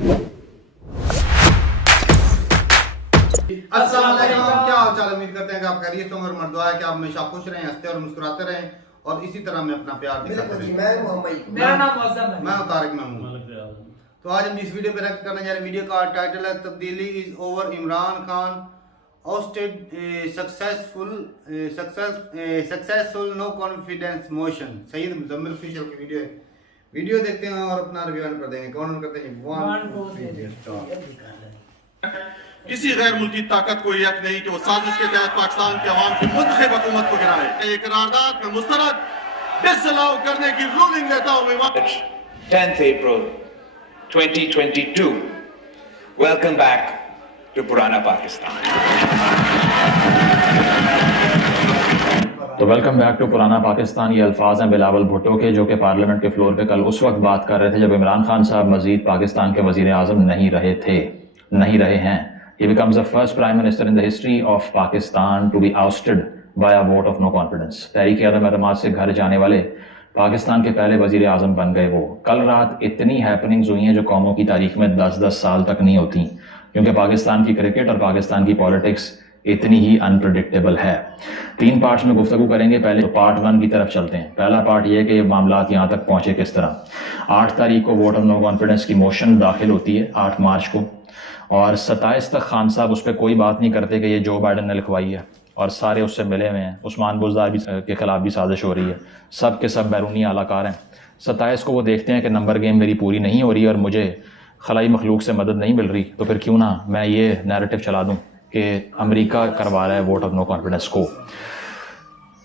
अस्सलाम वालेकुम, क्या हाल चाल। उम्मीद करते हैं कि आप खैरियत से होंगे और मर्दुआ है कि आप हमेशा खुश रहें, हंसते और मुस्कुराते रहें और इसी तरह में अपना प्यार दिखाते रहें। मेरा नाम मौसम है। मैं तारिक महमूद। तो आज हम जिस वीडियो पे रिएक्ट करने जा रहे हैं, वीडियो का टाइटल है तब्दीली is over, Imran Khan ousted successful no confidence motion. Saeed Muzammil official की वीडियो है। वीडियो देखते हैं और अपना रिव्यू कर देंगे। कौन करते हैं? किसी गैर मुल्की ताकत को यक नहीं कि वो साजिश के तहत पाकिस्तान के अवाम की मुंतखब हुकूमत को गिराए। एक करारदाद में मुस्तरद डिसअलाउ करने की रूलिंग लेता हूँ। 10th April 2022. Welcome back to Purana Pakistan. तो वेलकम बैक टू पुराना पाकिस्तान। ये अल्फाज हैं बिलावल भुट्टो के, जो कि पार्लियामेंट के फ्लोर पे कल उस वक्त बात कर रहे थे जब इमरान खान साहब मजीद पाकिस्तान के वजीर आज़म नहीं रहे हैं। He becomes the first prime minister in the history of Pakistan to be ousted by a vote of no confidence. तहरीक अदम एतमाद से घर जाने वाले पाकिस्तान के पहले वजीर आज़म बन गए वो। कल रात इतनी हैपनिंग्स हुई हैं जो कौमों की तारीख में 10-10 साल तक नहीं होती, क्योंकि पाकिस्तान की क्रिकेट और पाकिस्तान की पॉलिटिक्स इतनी ही अनप्रेडिक्टेबल है। 3 पार्ट्स में गुफ्तगू करेंगे। पहले तो पार्ट 1 की तरफ चलते हैं। पहला पार्ट ये है कि ये मामलात यहाँ तक पहुँचे किस तरह। 8 तारीख को वोट ऑफ नो कॉन्फिडेंस की मोशन दाखिल होती है, 8 मार्च को, और 27 तक खान साहब उस पर कोई बात नहीं करते कि ये जो बाइडन ने लिखवाई है, और सारे उससे मिले हुए हैं। उस्मान बुज़दार भी के खिलाफ भी साजिश हो रही है। सब के सब बैरूनी आलाकार हैं। 27 को वो देखते हैं कि नंबर गेम मेरी पूरी नहीं हो रही और मुझे खलाई मखलूक से मदद नहीं मिल रही, तो फिर क्यों ना मैं ये नैरेटिव चला दूँ कि अमेरिका करवा रहा है वोट ऑफ नो कॉन्फिडेंस को।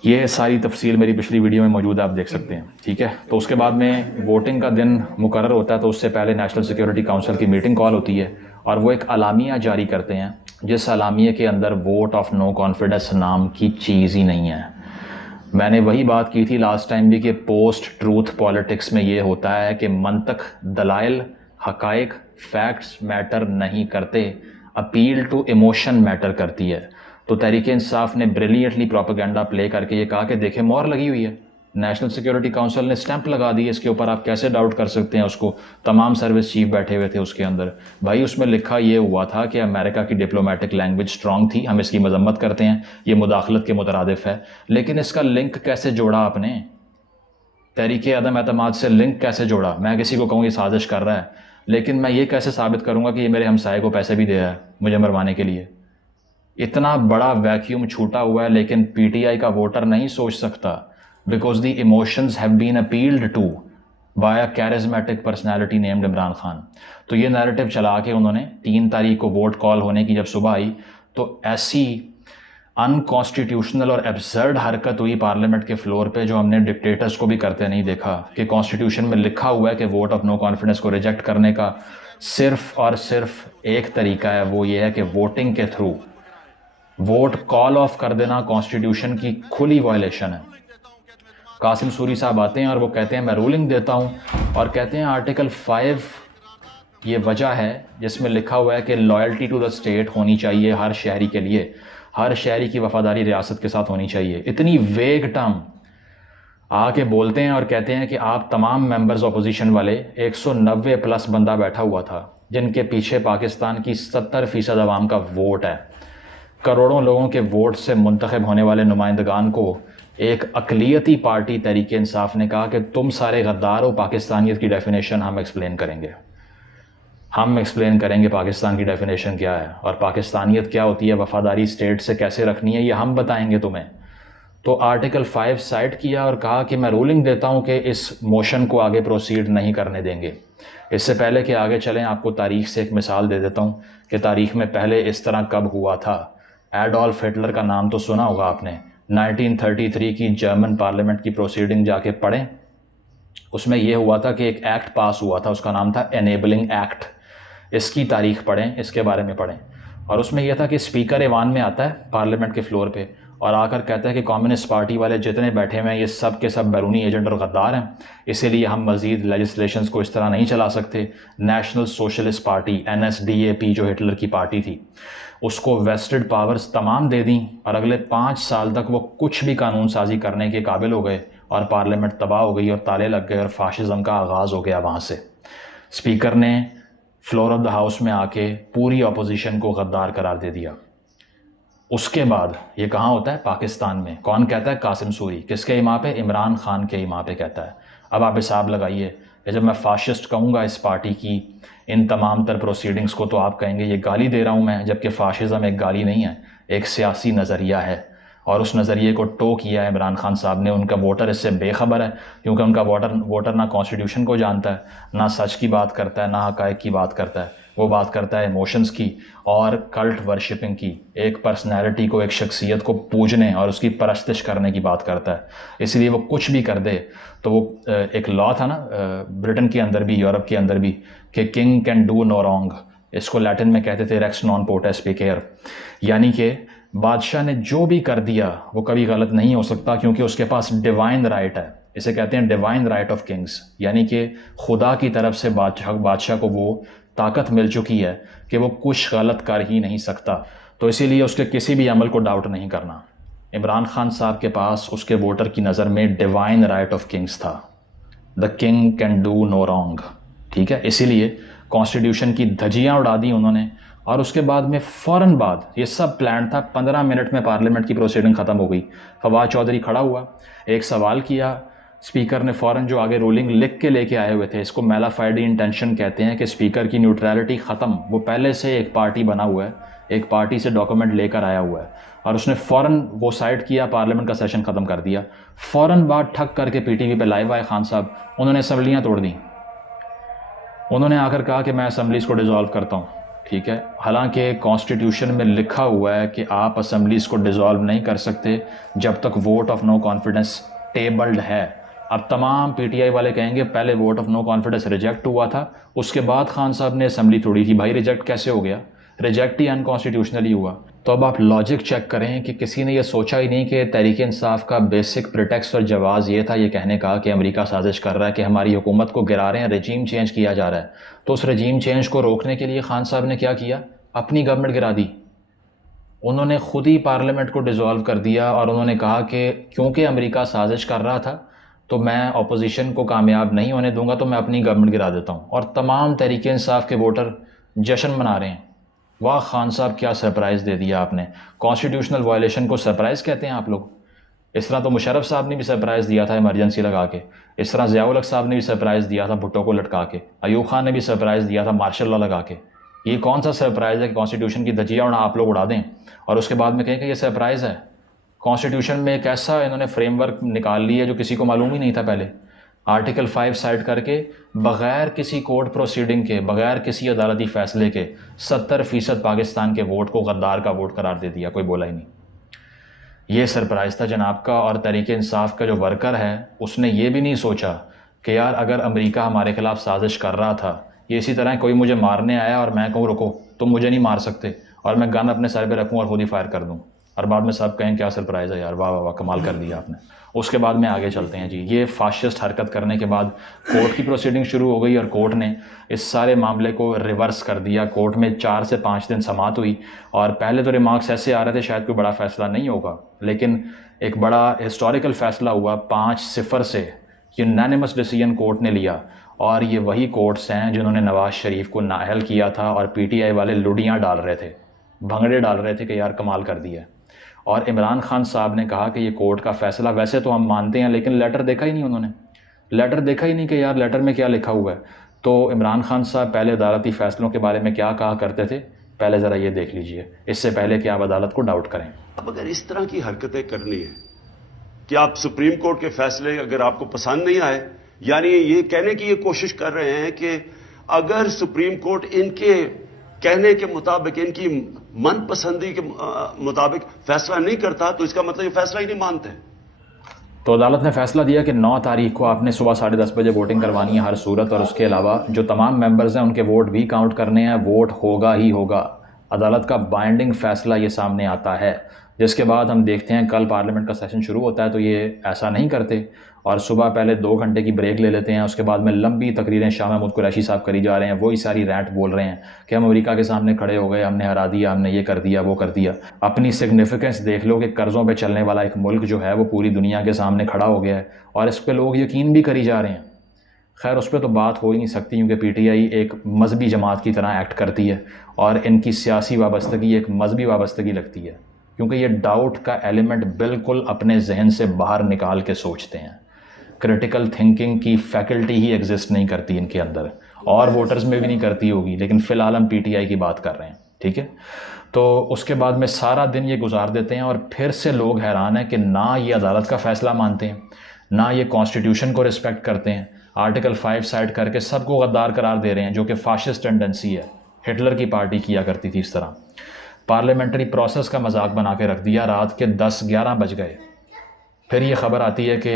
ये सारी तफसील मेरी पिछली वीडियो में मौजूद है, आप देख सकते हैं, ठीक है। तो उसके बाद में वोटिंग का दिन मुकर्रर होता है, तो उससे पहले नेशनल सिक्योरिटी काउंसिल की मीटिंग कॉल होती है और वो एक अलामिया जारी करते हैं, जिस अलामिया के अंदर वोट ऑफ नो कॉन्फिडेंस नाम की चीज़ ही नहीं है। मैंने वही बात की थी लास्ट टाइम भी कि पोस्ट ट्रूथ पॉलिटिक्स में ये होता है कि मंतक, दलाइल, हकाइक, फैक्ट्स मैटर नहीं करते, अपील टू इमोशन मैटर करती है। तो तहरीक इंसाफ ने ब्रिलियंटली प्रोपेगेंडा प्ले करके ये कहा कि देखें मोहर लगी हुई है, नेशनल सिक्योरिटी काउंसिल ने स्टैंप लगा दी है इसके ऊपर, आप कैसे डाउट कर सकते हैं उसको। तमाम सर्विस चीफ बैठे हुए थे उसके अंदर। भाई उसमें लिखा ये हुआ था कि अमेरिका की डिप्लोमेटिक लैंग्वेज स्ट्रांग थी, हम इसकी मजम्मत करते हैं, ये मुदाखलत के मुतरादिफ है। लेकिन इसका लिंक कैसे जोड़ा आपने? तहरीक अदम एतमाद से लिंक कैसे जोड़ा? मैं किसी को कहूँ ये साजिश कर रहा है, लेकिन मैं ये कैसे साबित करूँगा कि ये मेरे हमसाये को पैसे भी दे रहा है मुझे मरवाने के लिए? इतना बड़ा वैक्यूम छूटा हुआ है, लेकिन पीटीआई का वोटर नहीं सोच सकता, because the emotions have been appealed to by a charismatic personality named Imran Khan. तो ये नैरेटिव चला के उन्होंने 3 तारीख को वोट कॉल होने की जब सुबह आई, तो ऐसी अनकॉन्स्टिट्यूशनल और एब्सर्ड हरकत हुई पार्लियामेंट के फ्लोर पे जो हमने डिक्टेटर्स को भी करते नहीं देखा, कि कॉन्स्टिट्यूशन में लिखा हुआ है कि वोट ऑफ नो कॉन्फिडेंस को रिजेक्ट करने का सिर्फ और सिर्फ एक तरीका है, वो ये है कि वोटिंग के थ्रू वोट कॉल ऑफ कर देना कॉन्स्टिट्यूशन की खुली वायलेशन है। कासिम सूरी साहब आते हैं और वो कहते हैं मैं रूलिंग देता हूँ, और कहते हैं आर्टिकल 5 ये वजह है जिसमें लिखा हुआ है कि लॉयल्टी टू द स्टेट होनी चाहिए हर शहरी के लिए, हर शहरी की वफादारी रियासत के साथ होनी चाहिए। इतनी वेग टर्म आके बोलते हैं और कहते हैं कि आप तमाम मेंबर्स अपोजिशन वाले, 190 प्लस बंदा बैठा हुआ था जिनके पीछे पाकिस्तान की 70% अवाम का वोट है। करोड़ों लोगों के वोट से मुंतखब होने वाले नुमाइंदगान को एक अक़लियती पार्टी तहरीक इंसाफ ने कहा कि तुम सारे गद्दार हो, पाकिस्तानियत की डेफिनेशन हम एक्सप्लेन करेंगे पाकिस्तान की डेफिनेशन क्या है और पाकिस्तानियत क्या होती है, वफादारी स्टेट से कैसे रखनी है, ये हम बताएंगे तुम्हें। तो आर्टिकल 5 साइट किया और कहा कि मैं रूलिंग देता हूँ कि इस मोशन को आगे प्रोसीड नहीं करने देंगे। इससे पहले कि आगे चलें, आपको तारीख से एक मिसाल दे देता हूँ कि तारीख में पहले इस तरह कब हुआ था। एडोल्फ हिटलर का नाम तो सुना होगा आपने। 1933 की जर्मन पार्लियामेंट की प्रोसीडिंग जाके पढ़ें, उसमें यह हुआ था कि एक एक्ट पास हुआ था, उसका नाम था एनेबलिंग एक्ट। इसकी तारीख पढ़ें, इसके बारे में पढ़ें। और उसमें यह था कि स्पीकर ईवान में आता है पार्लियामेंट के फ्लोर पे और आकर कहता है कि कम्युनिस्ट पार्टी वाले जितने बैठे हुए हैं ये सब के सब बैरूनी एजेंट और गद्दार हैं, इसीलिए हम मज़ीद लेजिस्लेशंस को इस तरह नहीं चला सकते। नेशनल सोशलिस्ट पार्टी NSDAP जो हिटलर की पार्टी थी, उसको वेस्टेड पावर्स तमाम दे दी और अगले 5 साल तक वो कुछ भी कानून साजी करने के काबिल हो गए और पार्लियामेंट तबाह हो गई और ताले लग गए और फाशिज़म का आगाज़ हो गया। वहाँ से स्पीकर ने फ्लोर ऑफ द हाउस में आके पूरी अपोजिशन को गद्दार करार दे दिया। उसके बाद ये कहाँ होता है? पाकिस्तान में। कौन कहता है? कासिम सूरी। किसके इमाम पे? इमरान खान के इमाम पे कहता है। अब आप हिसाब लगाइए कि जब मैं फ़ाशिस्ट कहूँगा इस पार्टी की इन तमाम तर प्रोसीडिंग्स को, तो आप कहेंगे ये गाली दे रहा हूँ मैं, जबकि फ़ाशिज़म एक गाली नहीं है, एक सियासी नज़रिया है। और उस नज़रिए को टो किया है इमरान खान साहब ने। उनका वोटर इससे बेखबर है, क्योंकि उनका वोटर ना कॉन्स्टिट्यूशन को जानता है, ना सच की बात करता है, ना हक़ाइक़ की बात करता है। वो बात करता है इमोशंस की और कल्ट वर्शिपिंग की, एक पर्सनैलिटी को, एक शख्सियत को पूजने और उसकी परस्तिश करने की बात करता है। इसलिए वो कुछ भी कर दे तो वो एक लॉ था ना ब्रिटेन के अंदर भी, यूरोप के अंदर भी, कि king can do no wrong. इसको लैटिन में कहते थे रेक्स नॉन पोटेस पेकेयर, यानी कि बादशाह ने जो भी कर दिया वो कभी गलत नहीं हो सकता, क्योंकि उसके पास डिवाइन राइट है। इसे कहते हैं डिवाइन राइट ऑफ किंग्स, यानी कि खुदा की तरफ से बादशाह को वो ताकत मिल चुकी है कि वो कुछ गलत कर ही नहीं सकता। तो इसीलिए उसके किसी भी अमल को डाउट नहीं करना। इमरान खान साहब के पास उसके वोटर की नज़र में डिवाइन राइट ऑफ किंग्स था, the king can do no wrong, ठीक है। इसीलिए कॉन्स्टिट्यूशन की धज्जियाँ उड़ा दी उन्होंने, और उसके बाद में फ़ौरन बाद ये सब प्लान था। 15 मिनट में पार्लियामेंट की प्रोसीडिंग ख़त्म हो गई। फवाद चौधरी खड़ा हुआ, एक सवाल किया, स्पीकर ने फ़ौरन जो आगे रूलिंग लिख के लेके आए हुए थे, इसको मैलाफाइड इंटेंशन कहते हैं कि स्पीकर की न्यूट्रलिटी ख़त्म। वो पहले से एक पार्टी बना हुआ है, एक पार्टी से डॉक्यूमेंट लेकर आया हुआ है, और उसने फ़ौरन वो साइड किया, पार्लियामेंट का सेशन ख़त्म कर दिया। फ़ौरन बाद ठक करके PTV पे लाइव आए खान साहब, उन्होंने असम्बलियाँ तोड़ दी। उन्होंने आकर कहा कि मैं असम्बलीज़ को डिज़ोल्व करता हूँ, ठीक है। हालांकि कॉन्स्टिट्यूशन में लिखा हुआ है कि आप असम्बलीज़ को डिज़ोल्व नहीं कर सकते जब तक vote of no confidence tabled है। अब तमाम PTI वाले कहेंगे पहले vote of no confidence reject हुआ था, उसके बाद खान साहब ने असम्बली तोड़ी थी। भाई रिजेक्ट कैसे हो गया? रिजेक्ट ही अनकॉन्स्टिट्यूशनली हुआ। तो अब आप लॉजिक चेक करें कि किसी ने यह सोचा ही नहीं कि तहरीक इंसाफ का बेसिक प्रिटेक्स्ट और जवाज़ ये था ये कहने का कि अमेरिका साजिश कर रहा है कि हमारी हुकूमत को गिरा रहे हैं, रजीम चेंज किया जा रहा है। तो उस रजीम चेंज को रोकने के लिए खान साहब ने क्या किया? अपनी गवर्नमेंट गिरा दी। उन्होंने खुद ही पार्लियामेंट को डिज़ोल्व कर दिया, और उन्होंने कहा कि क्योंकि अमेरिका साजिश कर रहा था तो मैं अपोजिशन को कामयाब नहीं होने दूंगा, तो मैं अपनी गवर्नमेंट गिरा देता हूँ। और तमाम तहरीक इंसाफ के वोटर जश्न मना रहे हैं। वाह खान साहब, क्या सरप्राइज़ दे दिया आपने। कॉन्स्टिट्यूशनल वायलेशन को सरप्राइज़ कहते हैं आप लोग। इस तरह तो मुशर्रफ साहब ने भी सरप्राइज़ दिया था इमरजेंसी लगा के, इस तरह ज़ियाउल हक साहब ने भी सरप्राइज़ दिया था भुट्टो को लटका के, अयूब खान ने भी सरप्राइज़ दिया था मार्शल लॉ लगा के। ये कौन सा सरप्राइज़ है कि कॉन्स्टिट्यूशन की धज्जियाँ उड़ा आप लोग उड़ा दें और उसके बाद में कहें कि ये सरप्राइज़ है। कॉन्स्टिट्यूशन में एक ऐसा इन्होंने फ्रेमवर्क निकाल लिया है जो किसी को मालूम ही नहीं था पहले। आर्टिकल 5 साइड करके बग़ैर किसी कोर्ट प्रोसीडिंग के, बग़ैर किसी अदालती फ़ैसले के 70% पाकिस्तान के वोट को गद्दार का वोट करार दे दिया, कोई बोला ही नहीं। ये सरप्राइज़ था जनाब का। और तहरीक इंसाफ का जो वर्कर है उसने ये भी नहीं सोचा कि यार अगर अमेरिका हमारे खिलाफ साजिश कर रहा था, ये इसी तरह कोई मुझे मारने आया और मैं कहूँ रुको तुम मुझे नहीं मार सकते, और मैं गन अपने सर पे रखूँ और खुद ही फायर कर दूँ, और बाद में सब कहें क्या सरप्राइज़ है यार, वाह वाह वाह कमाल कर दिया आपने। उसके बाद में आगे चलते हैं जी। ये फाशिस्ट हरकत करने के बाद कोर्ट की प्रोसीडिंग शुरू हो गई, और कोर्ट ने इस सारे मामले को रिवर्स कर दिया। कोर्ट में 4 से 5 दिन समाअत हुई, और पहले तो रिमार्क्स ऐसे आ रहे थे शायद कोई बड़ा फ़ैसला नहीं होगा, लेकिन एक बड़ा हिस्टोरिकल फ़ैसला हुआ। 5-0 से यूनानिमस डिसीजन कोर्ट ने लिया, और ये वही कोर्ट्स हैं जिन्होंने नवाज़ शरीफ को नाअहल किया था, और PTI वाले लुडियाँ डाल रहे थे, भंगड़े डाल रहे थे कि यार कमाल कर दिया। और इमरान खान साहब ने कहा कि ये कोर्ट का फ़ैसला वैसे तो हम मानते हैं, लेकिन लेटर देखा ही नहीं उन्होंने, लेटर देखा ही नहीं कि यार लेटर में क्या लिखा हुआ है। तो इमरान खान साहब पहले अदालती फ़ैसलों के बारे में क्या कहा करते थे, पहले ज़रा ये देख लीजिए, इससे पहले कि आप अदालत को डाउट करें। अब अगर इस तरह की हरकतें करनी है कि आप सुप्रीम कोर्ट के फैसले अगर आपको पसंद नहीं आए, यानी ये कहने की ये कोशिश कर रहे हैं कि अगर सुप्रीम कोर्ट इनके कहने के मुताबिक, इनकी मनपसंदी के मुताबिक फैसला नहीं करता, तो इसका मतलब ये फैसला ही नहीं मानते। तो अदालत ने फैसला दिया कि 9 तारीख को आपने सुबह 10:30 बजे वोटिंग करवानी है हर सूरत, और उसके अलावा जो तमाम मेंबर्स हैं उनके वोट भी काउंट करने हैं, वोट होगा ही होगा। अदालत का बाइंडिंग फ़ैसला ये सामने आता है, जिसके बाद हम देखते हैं कल पार्लियामेंट का सेशन शुरू होता है तो ये ऐसा नहीं करते, और सुबह पहले 2 घंटे की ब्रेक ले लेते हैं, उसके बाद में लंबी तकरीरें शाह महमूद कुरैशी साहब करी जा रहे हैं, वही सारी रैंट बोल रहे हैं कि हम अमेरिका के सामने खड़े हो गए, हमने हरा दिया, हमने ये कर दिया, वो कर दिया। अपनी सिग्निफिकेंस देख लो कि कर्ज़ों पे चलने वाला एक मुल्क जो है वो पूरी दुनिया के सामने खड़ा हो गया है, और इस पर लोग यकीन भी करी जा रहे हैं। खैर उस पर तो बात हो ही नहीं सकती क्योंकि पीटीआई एक मजहबी जमात की तरह एक्ट करती है और इनकी सियासी वाबस्तगी एक मजहबी वाबस्तगी लगती है, क्योंकि ये डाउट का एलिमेंट बिल्कुल अपने जहन से बाहर निकाल के सोचते हैं। क्रिटिकल थिंकिंग की फैकल्टी ही एग्जिस्ट नहीं करती इनके अंदर, और वोटर्स में भी नहीं करती होगी, लेकिन फ़िलहाल हम पीटीआई की बात कर रहे हैं, ठीक है। तो उसके बाद में सारा दिन ये गुजार देते हैं और फिर से लोग हैरान हैं कि ना ये अदालत का फ़ैसला मानते हैं, ना ये कॉन्स्टिट्यूशन को रिस्पेक्ट करते हैं, आर्टिकल 5 साइड करके सबको गद्दार करार दे रहे हैं, जो कि फाशिस्ट टेंडेंसी है। हिटलर की पार्टी किया करती थी इस तरह। पार्लियामेंट्री प्रोसेस का मजाक बना के रख दिया। रात के 10-11 बज गए, फिर ये ख़बर आती है कि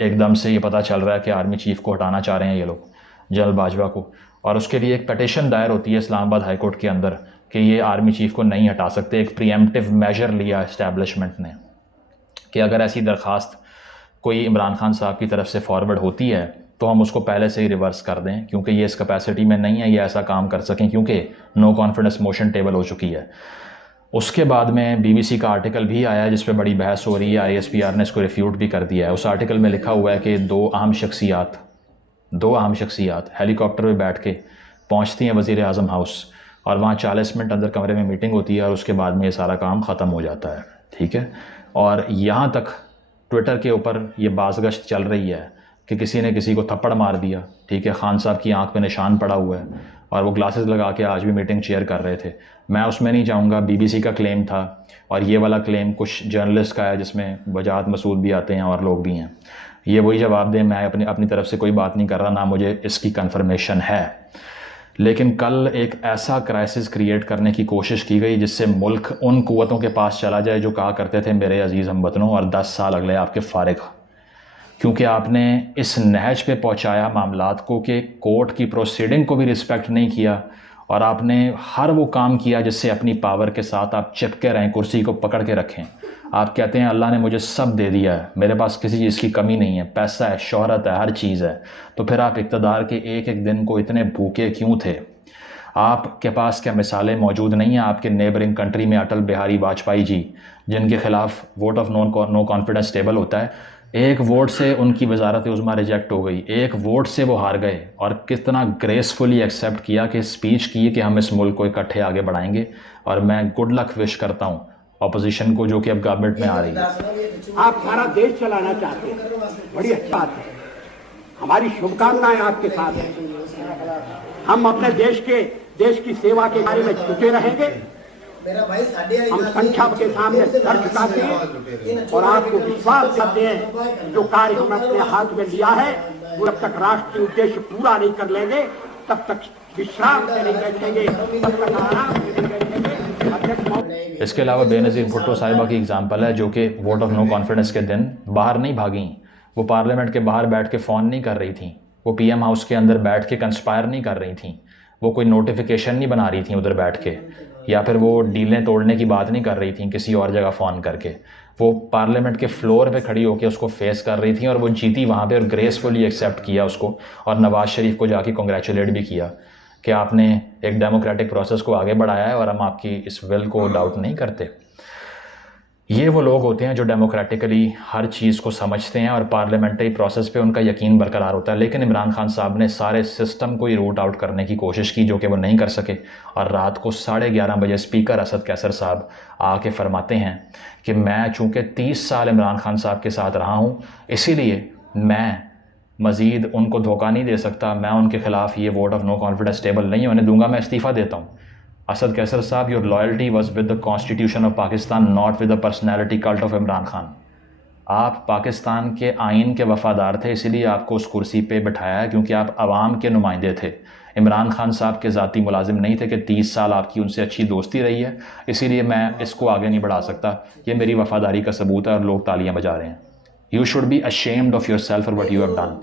एकदम से ये पता चल रहा है कि आर्मी चीफ़ को हटाना चाह रहे हैं ये लोग, जनरल बाजवा को, और उसके लिए एक पटिशन दायर होती है इस्लामाबाद हाई कोर्ट के अंदर कि ये आर्मी चीफ़ को नहीं हटा सकते। एक प्रीएम्प्टिव मेजर लिया इस्टेब्लिशमेंट ने कि अगर ऐसी दरख्वास्त कोई इमरान खान साहब की तरफ से फॉरवर्ड होती है तो हम उसको पहले से ही रिवर्स कर दें, क्योंकि ये इस कैपेसिटी में नहीं है ये ऐसा काम कर सकें, क्योंकि नो कॉन्फिडेंस मोशन टेबल हो चुकी है। उसके बाद में बीबीसी का आर्टिकल भी आया जिस पे बड़ी बहस हो रही है, आईएसपीआर ने इसको रिफ्यूट भी कर दिया है। उस आर्टिकल में लिखा हुआ है कि दो अहम शख्सियात हेलीकॉप्टर में बैठ के पहुँचती हैं वज़ीर आज़म हाउस, और वहाँ 40 मिनट अंदर कमरे में मीटिंग होती है और उसके बाद में ये सारा काम ख़त्म हो जाता है, ठीक है। और यहाँ तक ट्विटर के ऊपर ये बाज़गश्त चल रही है कि किसी ने किसी को थप्पड़ मार दिया, ठीक है, खान साहब की आंख पे निशान पड़ा हुआ है और वो ग्लासेस लगा के आज भी मीटिंग चेयर कर रहे थे। मैं उसमें नहीं जाऊंगा, बीबीसी का क्लेम था और ये वाला क्लेम कुछ जर्नलिस्ट का है जिसमें वजाहत मसूद भी आते हैं और लोग भी हैं। ये वही जवाब दें, मैं अपनी तरफ से कोई बात नहीं कर रहा, ना मुझे इसकी कन्फर्मेशन है। लेकिन कल एक ऐसा क्राइसिस क्रिएट करने की कोशिश की गई जिससे मुल्क उन कुव्वतों के पास चला जाए जो कहा करते थे मेरे अजीज़ हमवतनों और 10 साल अगले आपके फारिग, क्योंकि आपने इस नहज पे पहुंचाया मामलात को कि कोर्ट की प्रोसीडिंग को भी रिस्पेक्ट नहीं किया और आपने हर वो काम किया जिससे अपनी पावर के साथ आप चिपके रहें, कुर्सी को पकड़ के रखें। आप कहते हैं अल्लाह ने मुझे सब दे दिया है, मेरे पास किसी चीज़ की कमी नहीं है, पैसा है, शोहरत है, हर चीज़ है, तो फिर आप इक़्तिदार के एक एक दिन को इतने भूखे क्यों थे? आपके पास क्या मिसालें मौजूद नहीं हैं आपके नेबरिंग कंट्री में? अटल बिहारी वाजपेयी जी, जिनके खिलाफ vote of no confidence table होता है, एक वोट से उनकी वजारत उज़्मा रिजेक्ट हो गई, एक वोट से वो हार गए, और कितना ग्रेसफुली एक्सेप्ट किया कि स्पीच की कि हम इस मुल्क को इकट्ठे आगे बढ़ाएंगे। और मैं गुड लक विश करता हूँ अपोजिशन को जो कि अब गवर्नमेंट में आ रही है। आप सारा देश चलाना चाहते हैं, बड़ी अच्छी बात है, हमारी शुभकामनाएं आपके साथ हैं। हम अपने देश की सेवा के बारे में जुटे रहेंगे। हम संख्या के सामने सर झुकाते हैं और आपको विश्वास दिलाते हैं जो कार्य हमने अपने हाथ में लिया है वो जब तक राष्ट्रीय उद्देश्य पूरा नहीं कर लेंगे तब तक विश्राम से नहीं बैठेंगे, तब तक आराम से नहीं बैठेंगे। इसके अलावा बेनज़ीर भुट्टो साहिबा की एग्जाम्पल है जो कि वोट ऑफ नो कॉन्फिडेंस के दिन बाहर नहीं भागी, वो पार्लियामेंट के बाहर बैठ के फ़ोन नहीं कर रही थी, वो पीएम हाउस के अंदर बैठ के कंस्पायर नहीं कर रही थी, वो कोई नोटिफिकेशन नहीं बना रही थी उधर बैठ के, या फिर वो डीलें तोड़ने की बात नहीं कर रही थी किसी और जगह फ़ोन करके। वो पार्लियामेंट के फ्लोर पे खड़ी होकर उसको फेस कर रही थी और वो जीती वहाँ पे और ग्रेसफुली एक्सेप्ट किया उसको, और नवाज़ शरीफ को जाके कॉन्ग्रेचुलेट भी किया कि आपने एक डेमोक्रेटिक प्रोसेस को आगे बढ़ाया है और हम आपकी इस विल को डाउट नहीं करते। ये वो लोग होते हैं जो डेमोक्रेटिकली हर चीज़ को समझते हैं और पार्लियामेंट्री प्रोसेस पे उनका यकीन बरकरार होता है। लेकिन इमरान खान साहब ने सारे सिस्टम को ही रूट आउट करने की कोशिश की जो कि वो नहीं कर सके, और रात को 11:30 बजे स्पीकर असद कैसर साहब आके फरमाते हैं कि मैं चूँकि 30 साल इमरान खान साहब के साथ रहा हूँ, इसीलिए मैं मज़ीद उनको धोखा नहीं दे सकता, मैं उनके ख़िलाफ़ ये vote of no confidence table नहीं होने दूंगा, मैं इस्तीफ़ा देता हूँ। असद कैसर साहब, your loyalty was with the constitution of Pakistan, not with the personality cult of Imran Khan. आप पाकिस्तान के आइन के वफ़ादार थे, इसीलिए आपको उस कुर्सी पे बिठाया है क्योंकि आप आवाम के नुमाइंदे थे। इमरान खान साहब के ज़ाती मुलाजिम नहीं थे कि 30 साल आपकी उनसे अच्छी दोस्ती रही है, इसीलिए मैं इसको आगे नहीं बढ़ा सकता। ये मेरी वफ़ादारी का सबूत है और लोग तालियां बजा रहे हैं। You should be ashamed of your self for what you have done.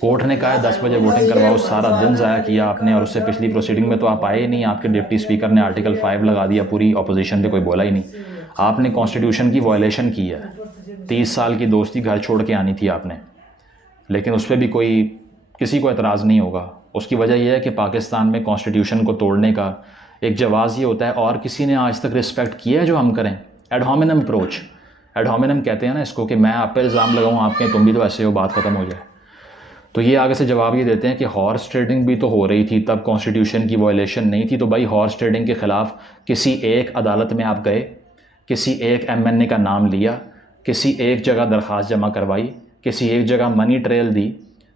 Court ने कहा है 10 बजे वोटिंग करवाओ, सारा दिन ज़ाया किया आपने, और उससे पिछली प्रोसीडिंग में तो आप आए ही नहीं। आपके डिप्टी स्पीकर ने आर्टिकल 5 लगा दिया, पूरी अपोजिशन पे कोई बोला ही नहीं। आपने कॉन्स्टिट्यूशन की वायलेशन की है, 30 साल की दोस्ती घर छोड़ के आनी थी आपने, लेकिन उस पर भी कोई किसी को एतराज़ नहीं होगा। उसकी वजह यह है कि पाकिस्तान में कॉन्स्टिट्यूशन को तोड़ने का एक जवाज़ ये होता है और किसी ने आज तक रिस्पेक्ट किया है जो हम करें। Add hominem approach, add hominem कहते हैं ना इसको, कि मैं आप पे इल्ज़ाम लगाऊँ आपके, तुम भी तो ऐसे हो, बात ख़त्म हो जाए। तो ये आगे से जवाब ये देते हैं कि हॉर्स ट्रेडिंग भी तो हो रही थी, तब कॉन्स्टिट्यूशन की वायलेशन नहीं थी। तो भाई हॉर्स ट्रेडिंग के ख़िलाफ़ किसी एक अदालत में आप गए, किसी एक MNA का नाम लिया, किसी एक जगह दरख्वास्त जमा करवाई, किसी एक जगह मनी ट्रेल दी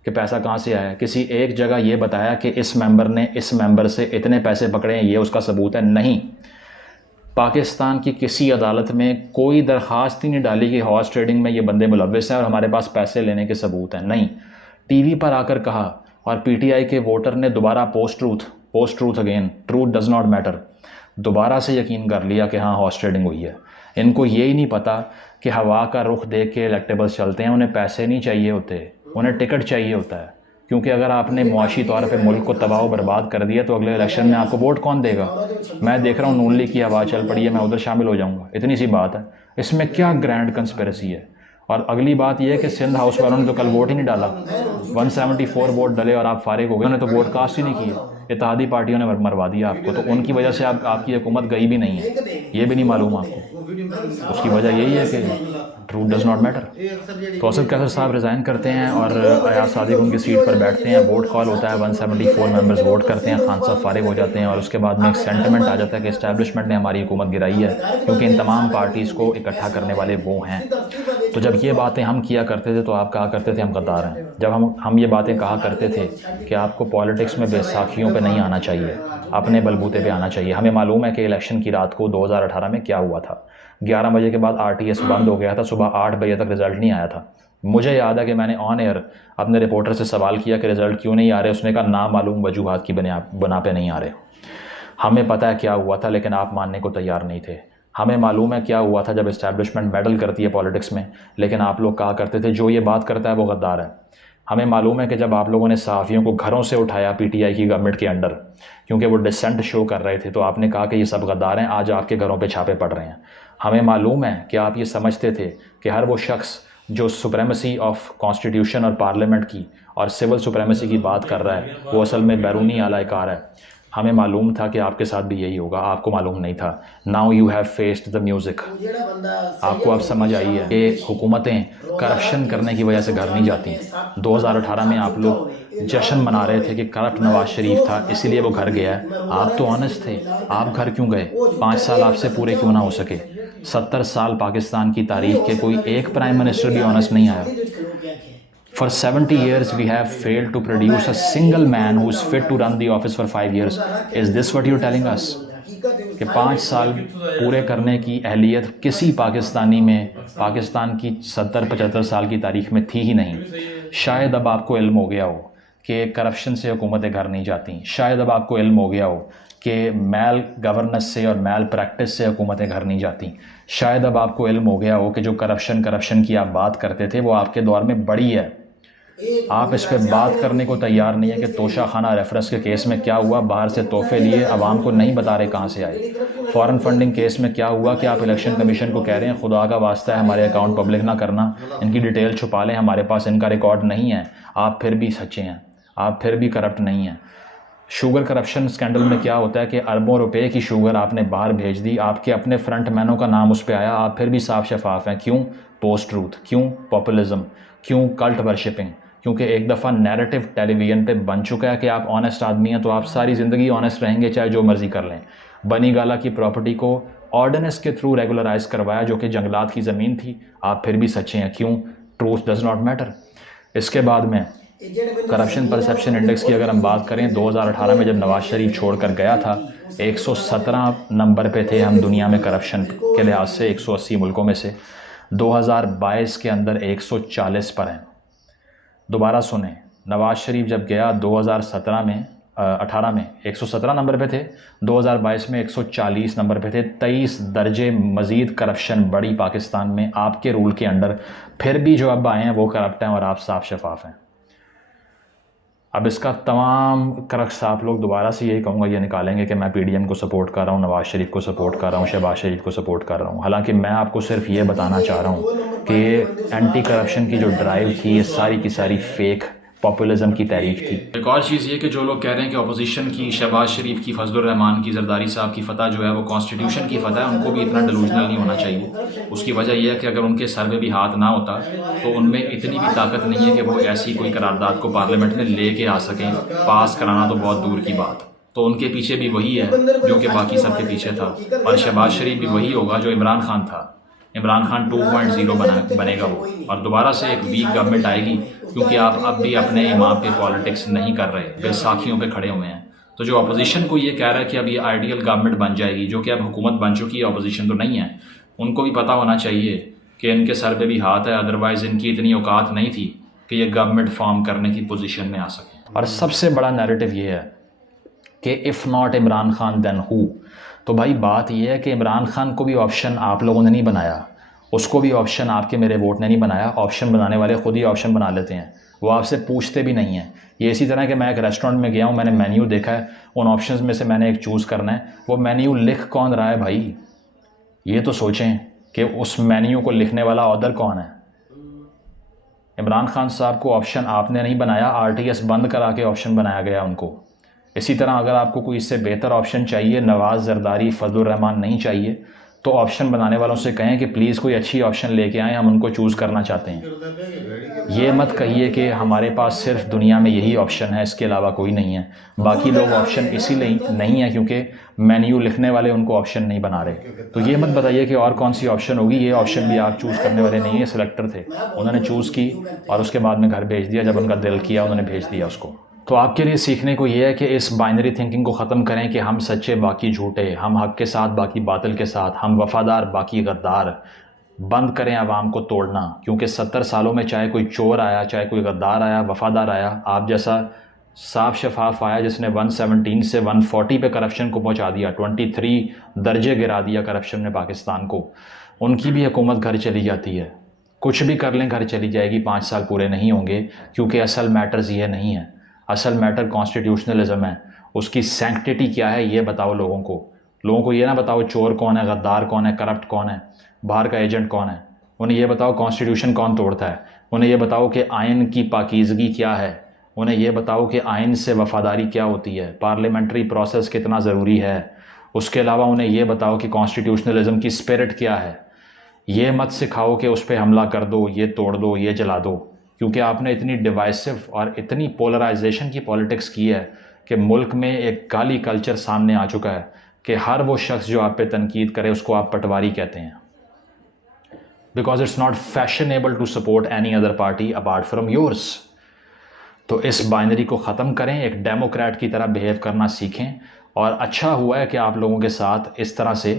कि पैसा कहाँ से आया, किसी एक जगह ये बताया कि इस मेंबर ने इस मेंबर से इतने पैसे पकड़े हैं, ये उसका सबूत है? नहीं। पाकिस्तान की किसी अदालत में कोई दरख्वास्त ही नहीं डाली कि हॉर्स ट्रेडिंग में ये बंदे मुलव्विस हैं और हमारे पास पैसे लेने के सबूत हैं। नहीं, टीवी पर आकर कहा और PTI के वोटर ने दोबारा post truth again, truth does not matter, दोबारा से यकीन कर लिया कि हाँ हॉर्स ट्रेडिंग हुई है। इनको ये ही नहीं पता कि हवा का रुख देख के इलेक्टेबल्स चलते हैं। उन्हें पैसे नहीं चाहिए होते, उन्हें टिकट चाहिए होता है, क्योंकि अगर आपने मुआशी तौर पे मुल्क को तबाह व बर्बाद कर दिया तो अगले इलेक्शन में आपको वोट कौन देगा? मैं देख रहा हूँ नून लीग की आवाज़ चल पड़ी है, मैं उधर शामिल हो जाऊँगा, इतनी सी बात है। इसमें क्या ग्रैंड कंस्पिरेसी है? और अगली बात यह है कि सिंध हाउस वालों ने तो कल वोट ही नहीं डाला, 174 वोट डले और आप फारिग हो गए। उन्होंने तो वोट कास्ट ही नहीं किया, इत्तेहादी पार्टियों ने मरवा दिया आपको, तो उनकी वजह से आपकी हुकूमत गई भी नहीं है, ये भी नहीं मालूम आपको। उसकी वजह यही है कि ट्रूथ डज़ नॉट मैटर। तो असद कैसर साहब रिज़ाइन करते हैं और अयाज सादिक उनकी सीट पर बैठते हैं, वोट कॉल होता है, 174 मेंबर्स वोट करते हैं, खान साहब फारिग हो जाते हैं और उसके बाद में एक सेंटिमेंट आ जाता है कि इस्टेब्लिशमेंट ने हमारी हुकूमत गिराई है, क्योंकि इन तमाम पार्टीज़ को इकट्ठा करने वाले वो हैं। तो जब ये बातें हम किया करते थे तो आप कहा करते थे हम गद्दार हैं। जब हम ये बातें कहा करते थे कि आपको पॉलिटिक्स में बैसाखियों पे नहीं आना चाहिए, अपने बलबूते पे आना चाहिए। हमें मालूम है कि इलेक्शन की रात को 2018 में क्या हुआ था। 11 बजे के बाद RTS बंद हो गया था, सुबह 8 बजे तक रिज़ल्ट नहीं आया था। मुझे याद है कि मैंने ऑन एयर अपने रिपोर्टर से सवाल किया कि रिज़ल्ट क्यों नहीं आ रहे। उसने कहा नामालूम वजूहात की बना पे नहीं आ रहे। हमें पता है क्या हुआ था, लेकिन आप मानने को तैयार नहीं थे। हमें मालूम है क्या हुआ था जब इस्टेब्लिशमेंट मेडल करती है पॉलिटिक्स में, लेकिन आप लोग कहा करते थे जो ये बात करता है वो गद्दार है। हमें मालूम है कि जब आप लोगों ने सहाफ़ियों को घरों से उठाया PTI की गवर्नमेंट के अंडर, क्योंकि वो डिसेंट शो कर रहे थे, तो आपने कहा कि ये सब गद्दार हैं, आज आपके घरों पे छापे पड़ रहे हैं। हमें मालूम है कि आप ये समझते थे कि हर वो शख्स जो सुप्रेमेसी ऑफ कॉन्स्टिट्यूशन और पार्लियामेंट की और सिविल सुप्रेमेसी की बात कर रहा है वो असल में बैरूनी आलाकार है। हमें मालूम था कि आपके साथ भी यही होगा, आपको मालूम नहीं था। Now you have faced the music. आपको अब समझ आई है कि हुकूमतें करप्शन करने की वजह से घर नहीं जाती। 2018 में आप लोग जश्न मना रहे थे कि करप्ट नवाज शरीफ था इसीलिए वो घर गया है। आप तो ऑनेस्ट थे, आप घर क्यों गए? 5 साल आपसे पूरे क्यों ना हो सके? 70 साल पाकिस्तान की तारीख के कोई एक प्राइम मिनिस्टर भी ऑनेस्ट नहीं आया। For 70 years we have failed to produce a single man who is fit to run the office for 5 years. Is this what you're telling us? कि 5 साल पूरे करने की अहलियत किसी पाकिस्तानी में पाकिस्तान की 70-75 साल की तारीख में थी ही नहीं। शायद अब आपको इल्म हो गया हो कि करप्शन से हुकूमतें घर नहीं जाती। शायद अब आपको इल्म हो गया हो कि मैल गवर्नेंस से और मैल प्रैक्टिस से हुकूमतें घर नहीं जाती। शायद अब आपको इल्म हो गया हो कि जो करप्शन की आप बात करते थे वो आपके दौर में बड़ी है। आप इस पर बात करने को तैयार नहीं है कि तोशा खाना रेफरेंस के केस में क्या हुआ, बाहर से तोहफे लिए, आवाम को नहीं बता रहे कहाँ से आए। फॉरेन फंडिंग केस में क्या हुआ कि आप इलेक्शन कमीशन को कह रहे हैं खुदा का वास्ता है हमारे अकाउंट पब्लिक ना करना, इनकी डिटेल छुपा लें, हमारे पास इनका रिकॉर्ड नहीं है। आप फिर भी सच्चे हैं, आप फिर भी करप्ट नहीं हैं। शुगर करप्शन स्कैंडल में क्या होता है कि अरबों रुपए की शुगर आपने बाहर भेज दी, आपके अपने फ्रंट मैनों का नाम उस पर आया, आप फिर भी साफ शफाफ हैं। क्यों? Post truth. क्यों? पॉपुलिज्म। क्यों? Cult worshipping. क्योंकि एक दफ़ा नैरेटिव टेलीविज़न पे बन चुका है कि आप ऑनेस्ट आदमी हैं तो आप सारी ज़िंदगी ऑनेस्ट रहेंगे, चाहे जो मर्ज़ी कर लें। बनी गाला की प्रॉपर्टी को ऑर्डिनेंस के थ्रू रेगुलराइज करवाया जो कि जंगलात की ज़मीन थी, आप फिर भी सच्चे हैं। क्यों? Truth does not matter. इसके बाद में करप्शन परसेप्शन इंडेक्स की अगर हम बात करें, 2018 में जब नवाज शरीफ छोड़ कर गया था 117 नंबर पे थे हम दुनिया में करप्शन के लिहाज से 180 मुल्कों में से। 2022 के अंदर 140 पर हैं। दोबारा सुने, नवाज शरीफ जब गया 2018 में 117 नंबर पे थे, 2022 में 140 नंबर पे थे। 23 दर्जे मज़ीद करप्शन बढ़ी पाकिस्तान में आपके रूल के अंडर। फिर भी जो अब आए हैं वो करप्ट हैं और आप साफ शफाफ हैं। अब इसका तमाम करक्स आप लोग दोबारा से यही कहूँगा ये निकालेंगे कि मैं PDM को सपोर्ट कर रहा हूँ, नवाज शरीफ को सपोर्ट कर रहा हूँ, शहबाज शरीफ को सपोर्ट कर रहा हूँ। हालांकि मैं आपको सिर्फ ये बताना चाह रहा हूँ कि एंटी करप्शन की जो ड्राइव थी ये सारी की सारी फेक पॉपुलिज्म की तहरीक थी। एक और चीज़ ये कि जो लोग कह रहे हैं कि अपोजिशन की, शहबाज शरीफ की, फजलुर रहमान की, जरदारी साहब की फतह जो है वो कॉन्स्टिट्यूशन की फतह है, उनको भी इतना डिलूजनल नहीं होना चाहिए। उसकी वजह यह है कि अगर उनके सर में भी हाथ ना होता तो उनमें इतनी भी ताकत नहीं है कि वो ऐसी कोई करारदाद को पार्लियामेंट में लेके आ सकें। पास कराना तो बहुत दूर की बात। तो उनके पीछे भी वही है जो कि बाकी सबके पीछे था, और शहबाज शरीफ भी वही होगा जो इमरान खान था। इमरान खान 2.0 बनेगा वो, और दोबारा से एक वीक गवर्नमेंट आएगी, क्योंकि आप अब भी अपने इमाम पे पॉलिटिक्स नहीं कर रहे, बैसाखियों पे खड़े हुए हैं। तो जो अपोजिशन को ये कह रहा है कि अब ये आइडियल गवर्नमेंट बन जाएगी, जो कि अब हुकूमत बन चुकी है, अपोजिशन तो नहीं है, उनको भी पता होना चाहिए कि इनके सर पे भी हाथ है, अदरवाइज इनकी इतनी औकात नहीं थी कि ये गवर्नमेंट फॉर्म करने की पोजीशन में आ सके। और सबसे बड़ा नैरेटिव ये है कि if not Imran Khan then who. तो भाई बात यह है कि इमरान खान को भी ऑप्शन आप लोगों ने नहीं बनाया, उसको भी ऑप्शन आपके मेरे वोट ने नहीं बनाया। ऑप्शन बनाने वाले खुद ही ऑप्शन बना लेते हैं, वो आपसे पूछते भी नहीं हैं। ये इसी तरह कि मैं एक रेस्टोरेंट में गया हूँ, मैंने मेन्यू देखा है, उन ऑप्शंस में से मैंने एक चूज़ करना है, वो मेन्यू लिख कौन रहा है भाई? ये तो सोचें कि उस मेन्यू को लिखने वाला ऑर्डर कौन है। इमरान खान साहब को ऑप्शन आपने नहीं बनाया, RTS बंद करा के ऑप्शन बनाया गया उनको। इसी तरह अगर आपको कोई इससे बेहतर ऑप्शन चाहिए, नवाज़, जरदारी, फजलुर रहमान नहीं चाहिए, तो ऑप्शन बनाने वालों से कहें कि प्लीज़ कोई अच्छी ऑप्शन लेके आएँ, हम उनको चूज़ करना चाहते हैं। ये मत कहिए कि हमारे पास सिर्फ दुनिया में यही ऑप्शन है, इसके अलावा कोई नहीं है। बाकी लोग ऑप्शन इसीलिए नहीं है क्योंकि मेन्यू लिखने वाले उनको ऑप्शन नहीं बना रहे। तो ये मत बताइए कि और कौन सी ऑप्शन होगी, ये ऑप्शन भी आप चूज़ करने वाले नहीं है, सिलेक्टर थे, उन्होंने चूज़ की और उसके बाद में घर भेज दिया, जब उनका दिल किया उन्होंने भेज दिया उसको। तो आपके लिए सीखने को ये है कि इस बाइनरी थिंकिंग को ख़त्म करें कि हम सच्चे बाकी झूठे, हम हक के साथ बाकी बातिल के साथ, हम वफ़ादार बाकी गद्दार। बंद करें आवाम को तोड़ना, क्योंकि 70 सालों में चाहे कोई चोर आया, चाहे कोई गद्दार आया, वफ़ादार आया, आप जैसा साफ शफाफ आया जिसने 117 से 140 पे करप्शन को पहुंचा दिया, 23 दर्जे गिरा दिया करप्शन ने पाकिस्तान को, उनकी भी हुकूमत घर चली जाती है। कुछ भी कर लें घर चली जाएगी, 5 साल पूरे नहीं होंगे, क्योंकि असल मैटर्स ये नहीं है। असल मैटर कॉन्स्टिट्यूशनलिज्म है, उसकी सैंक्टिटी क्या है ये बताओ लोगों को ये ना बताओ चोर कौन है, गद्दार कौन है, करप्ट कौन है, बाहर का एजेंट कौन है। उन्हें ये बताओ कॉन्स्टिट्यूशन कौन तोड़ता है, उन्हें ये बताओ कि आइन की पाकीज़गी क्या है, उन्हें ये बताओ कि आइन से वफ़ादारी क्या होती है, पार्लियामेंट्री प्रोसेस कितना ज़रूरी है। उसके अलावा उन्हें ये बताओ कि कॉन्स्टिट्यूशनलिज्म की स्पिरिट क्या है। ये मत सिखाओ कि उस पर हमला कर दो, ये तोड़ दो, ये जला दो, क्योंकि आपने इतनी डिवाइसिव और इतनी पोलराइजेशन की पॉलिटिक्स की है कि मुल्क में एक गाली कल्चर सामने आ चुका है कि हर वो शख्स जो आप पे तनकीद करे उसको आप पटवारी कहते हैं, because it's not fashionable to support any other party apart from yours. तो इस बाइनरी को ख़त्म करें, एक डेमोक्रेट की तरह बिहेव करना सीखें। और अच्छा हुआ है कि आप लोगों के साथ इस तरह से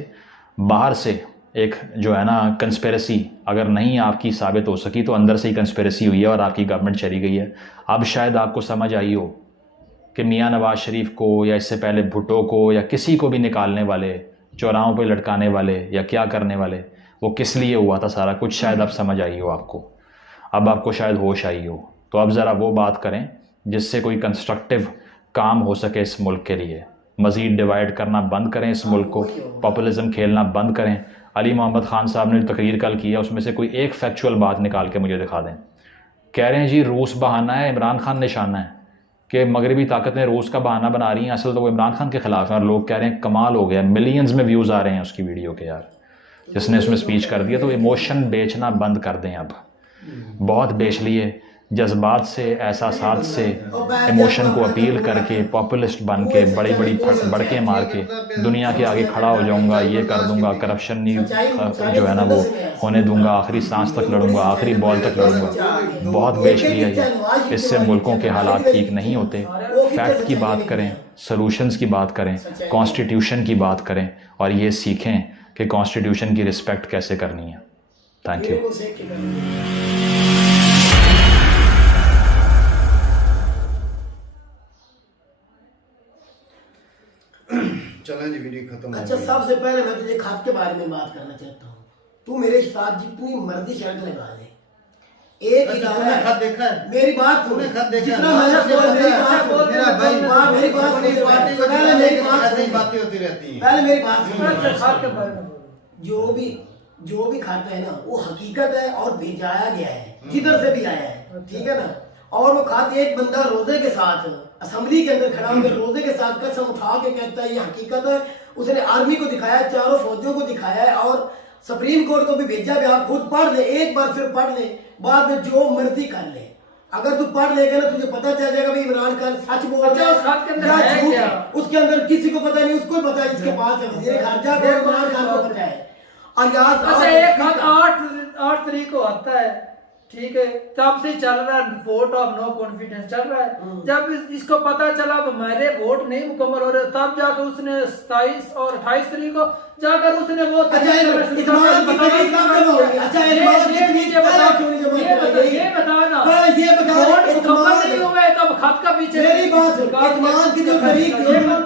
बाहर से एक जो है ना कंस्पिरेसी अगर नहीं आपकी साबित हो सकी तो अंदर से ही कंस्पिरेसी हुई है और आपकी गवर्नमेंट चली गई है। अब शायद आपको समझ आई हो कि मियां नवाज शरीफ को या इससे पहले भुट्टो को या किसी को भी निकालने वाले, चौराहों पे लटकाने वाले या क्या करने वाले, वो किस लिए हुआ था सारा कुछ, शायद अब समझ आई हो आपको, अब आपको शायद होश आई हो। तो अब ज़रा वो बात करें जिससे कोई कंस्ट्रक्टिव काम हो सके इस मुल्क के लिए। मज़ीद डिवाइड करना बंद करें इस मुल्क को, पॉपुलिज्म खेलना बंद करें। अली मोहम्मद ख़ान साहब ने जो तकरीर कल की है उसमें से कोई एक फैक्चुअल बात निकाल के मुझे दिखा दें। कह रहे हैं जी रूस बहाना है, इमरान खान निशाना है, कि मगरबी ताकतें रूस का बहाना बना रही हैं, असल तो वो इमरान खान के ख़िलाफ़ हैं। और लोग कह रहे हैं कमाल हो गया, मिलियंस में व्यूज़ आ रहे हैं उसकी वीडियो के यार, जिसने उसमें स्पीच कर दिया। तो इमोशन बेचना बंद कर दें, अब बहुत बेच लिए। जज्बात से, एहसासात से इमोशन को अपील करके पॉपुलिस्ट बन के बड़ी बड़ी बड़के मार के दुनिया के आगे खड़ा हो जाऊंगा, ये कर दूंगा, करप्शन नहीं जो है ना वो होने दूंगा, आखिरी सांस तक लड़ूंगा, आखिरी बॉल तक लड़ूंगा, बहुत बेच लिया ये। इससे मुल्कों के हालात ठीक नहीं होते। फैक्ट की बात करें, सॉल्यूशंस की बात करें, कॉन्स्टिट्यूशन की बात करें और ये सीखें कि कॉन्स्टिट्यूशन की रिस्पेक्ट कैसे करनी है। Thank you. चलें जी, वीडियो खत्म। अच्छा, सबसे पहले मैं तुझे खत के बारे में बात करना चाहता हूँ। तू मेरे साथ जितनी मर्जी शर्त लगा ले, एक ही दावा है। खत देखा है? मेरी बात सुन, खत देखा जितना मैंने बोल मेरी बात सुन, मेरा भाई मेरी बात सुन, पहले मेरी बात सुन, बातें होती रहती हैं। पहले मेरी बात सुन। जो भी खाता है ना वो हकीकत है और भेजाया गया है, जिधर से भी आया है, ठीक है ना। और वो खाते, एक बंदा रोजे के साथ असेंबली के अंदर खड़ा होकर रोजे के साथ कसम उठा के कहता है ये हकीकत है, उसने आर्मी को दिखाया, चारों फौजियों को दिखाया है और सुप्रीम कोर्ट को भी भेजा भी, आप खुद पढ़ ले, एक बार सिर्फ पढ़ ले, बाद में जो मर्जी कर ले। अगर तू पढ़ लेगा ना तुझे पता चल जाएगा भाई इमरान खान सच बोल रहा है उस खत के अंदर या है झूठ क्या? है। उसके अंदर किसी को पता नहीं, उसको पता है जिसके पास है, वजीर खारजा को इमरान खान को पता है। और यार अच्छा एक खत 8 तारीख को आता है, ठीक है, तब से चल रहा है वोट ऑफ नो कॉन्फिडेंस चल रहा है। जब इसको पता चला मेरे वोट नहीं मुकम्मल हो रहे, तब जाकर उसने 27 और 28 तारीख को जाकर उसने वो अच्छा ये बता ना, ये बता वोट मुकम्मल नहीं हुए तब खत का पीछे मेरी बात इत्मीनान की जो तारीख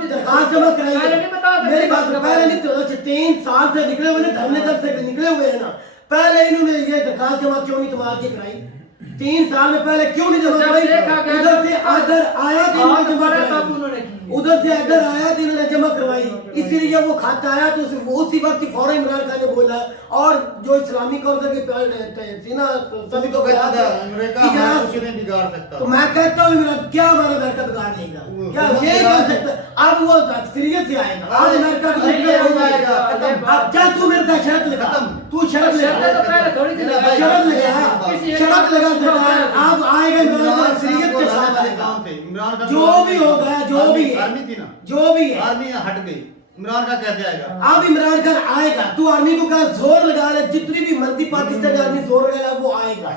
दरखास्त जमा कराई मेरी बात पहले नहीं तो 3 साल से निकले हुए, धरने तक से निकले हुए हैं ना, पहले इन्होंने ये दरखास्त जमा क्यों नहीं तुम्हारा की कराई? 3 साल में पहले क्यों नहीं जमा कराई? उधर से अगर आया तो इन्होंने जमा कराई, उधर से अगर आया तो इन्होंने जमा करवाई, इसीलिए वो खाता आया तो वो उसी वक्त फौरन इमरान खान ने बोला। और जो इस्लामी कौंसिल के सीना सभी को बिगाड़ सकता, तो मैं कहता हूँ इमरान क्या हमारा अमेरिका बिगाड़ लेगा, क्या ये कर सकता? अब वो सीरियस से आएगा, आज अमेरिका अब क्या तू मेरे साथ शर्त लगा, तू शर्त लगा, शर्त लगा सकता है। अब आएगा इमरान खान सीरियस के साथ आएगा, जो भी होगा, जो भी आर्मी थी ना, जो भी है, आर्मी हट गई, इमरान खान कैसे आएगा? अब इमरान खान आएगा, तू आर्मी को कहा जोर लगा ले, जितनी भी मर्जी पाकिस्तानी आर्मी जोर लगा वो आएगा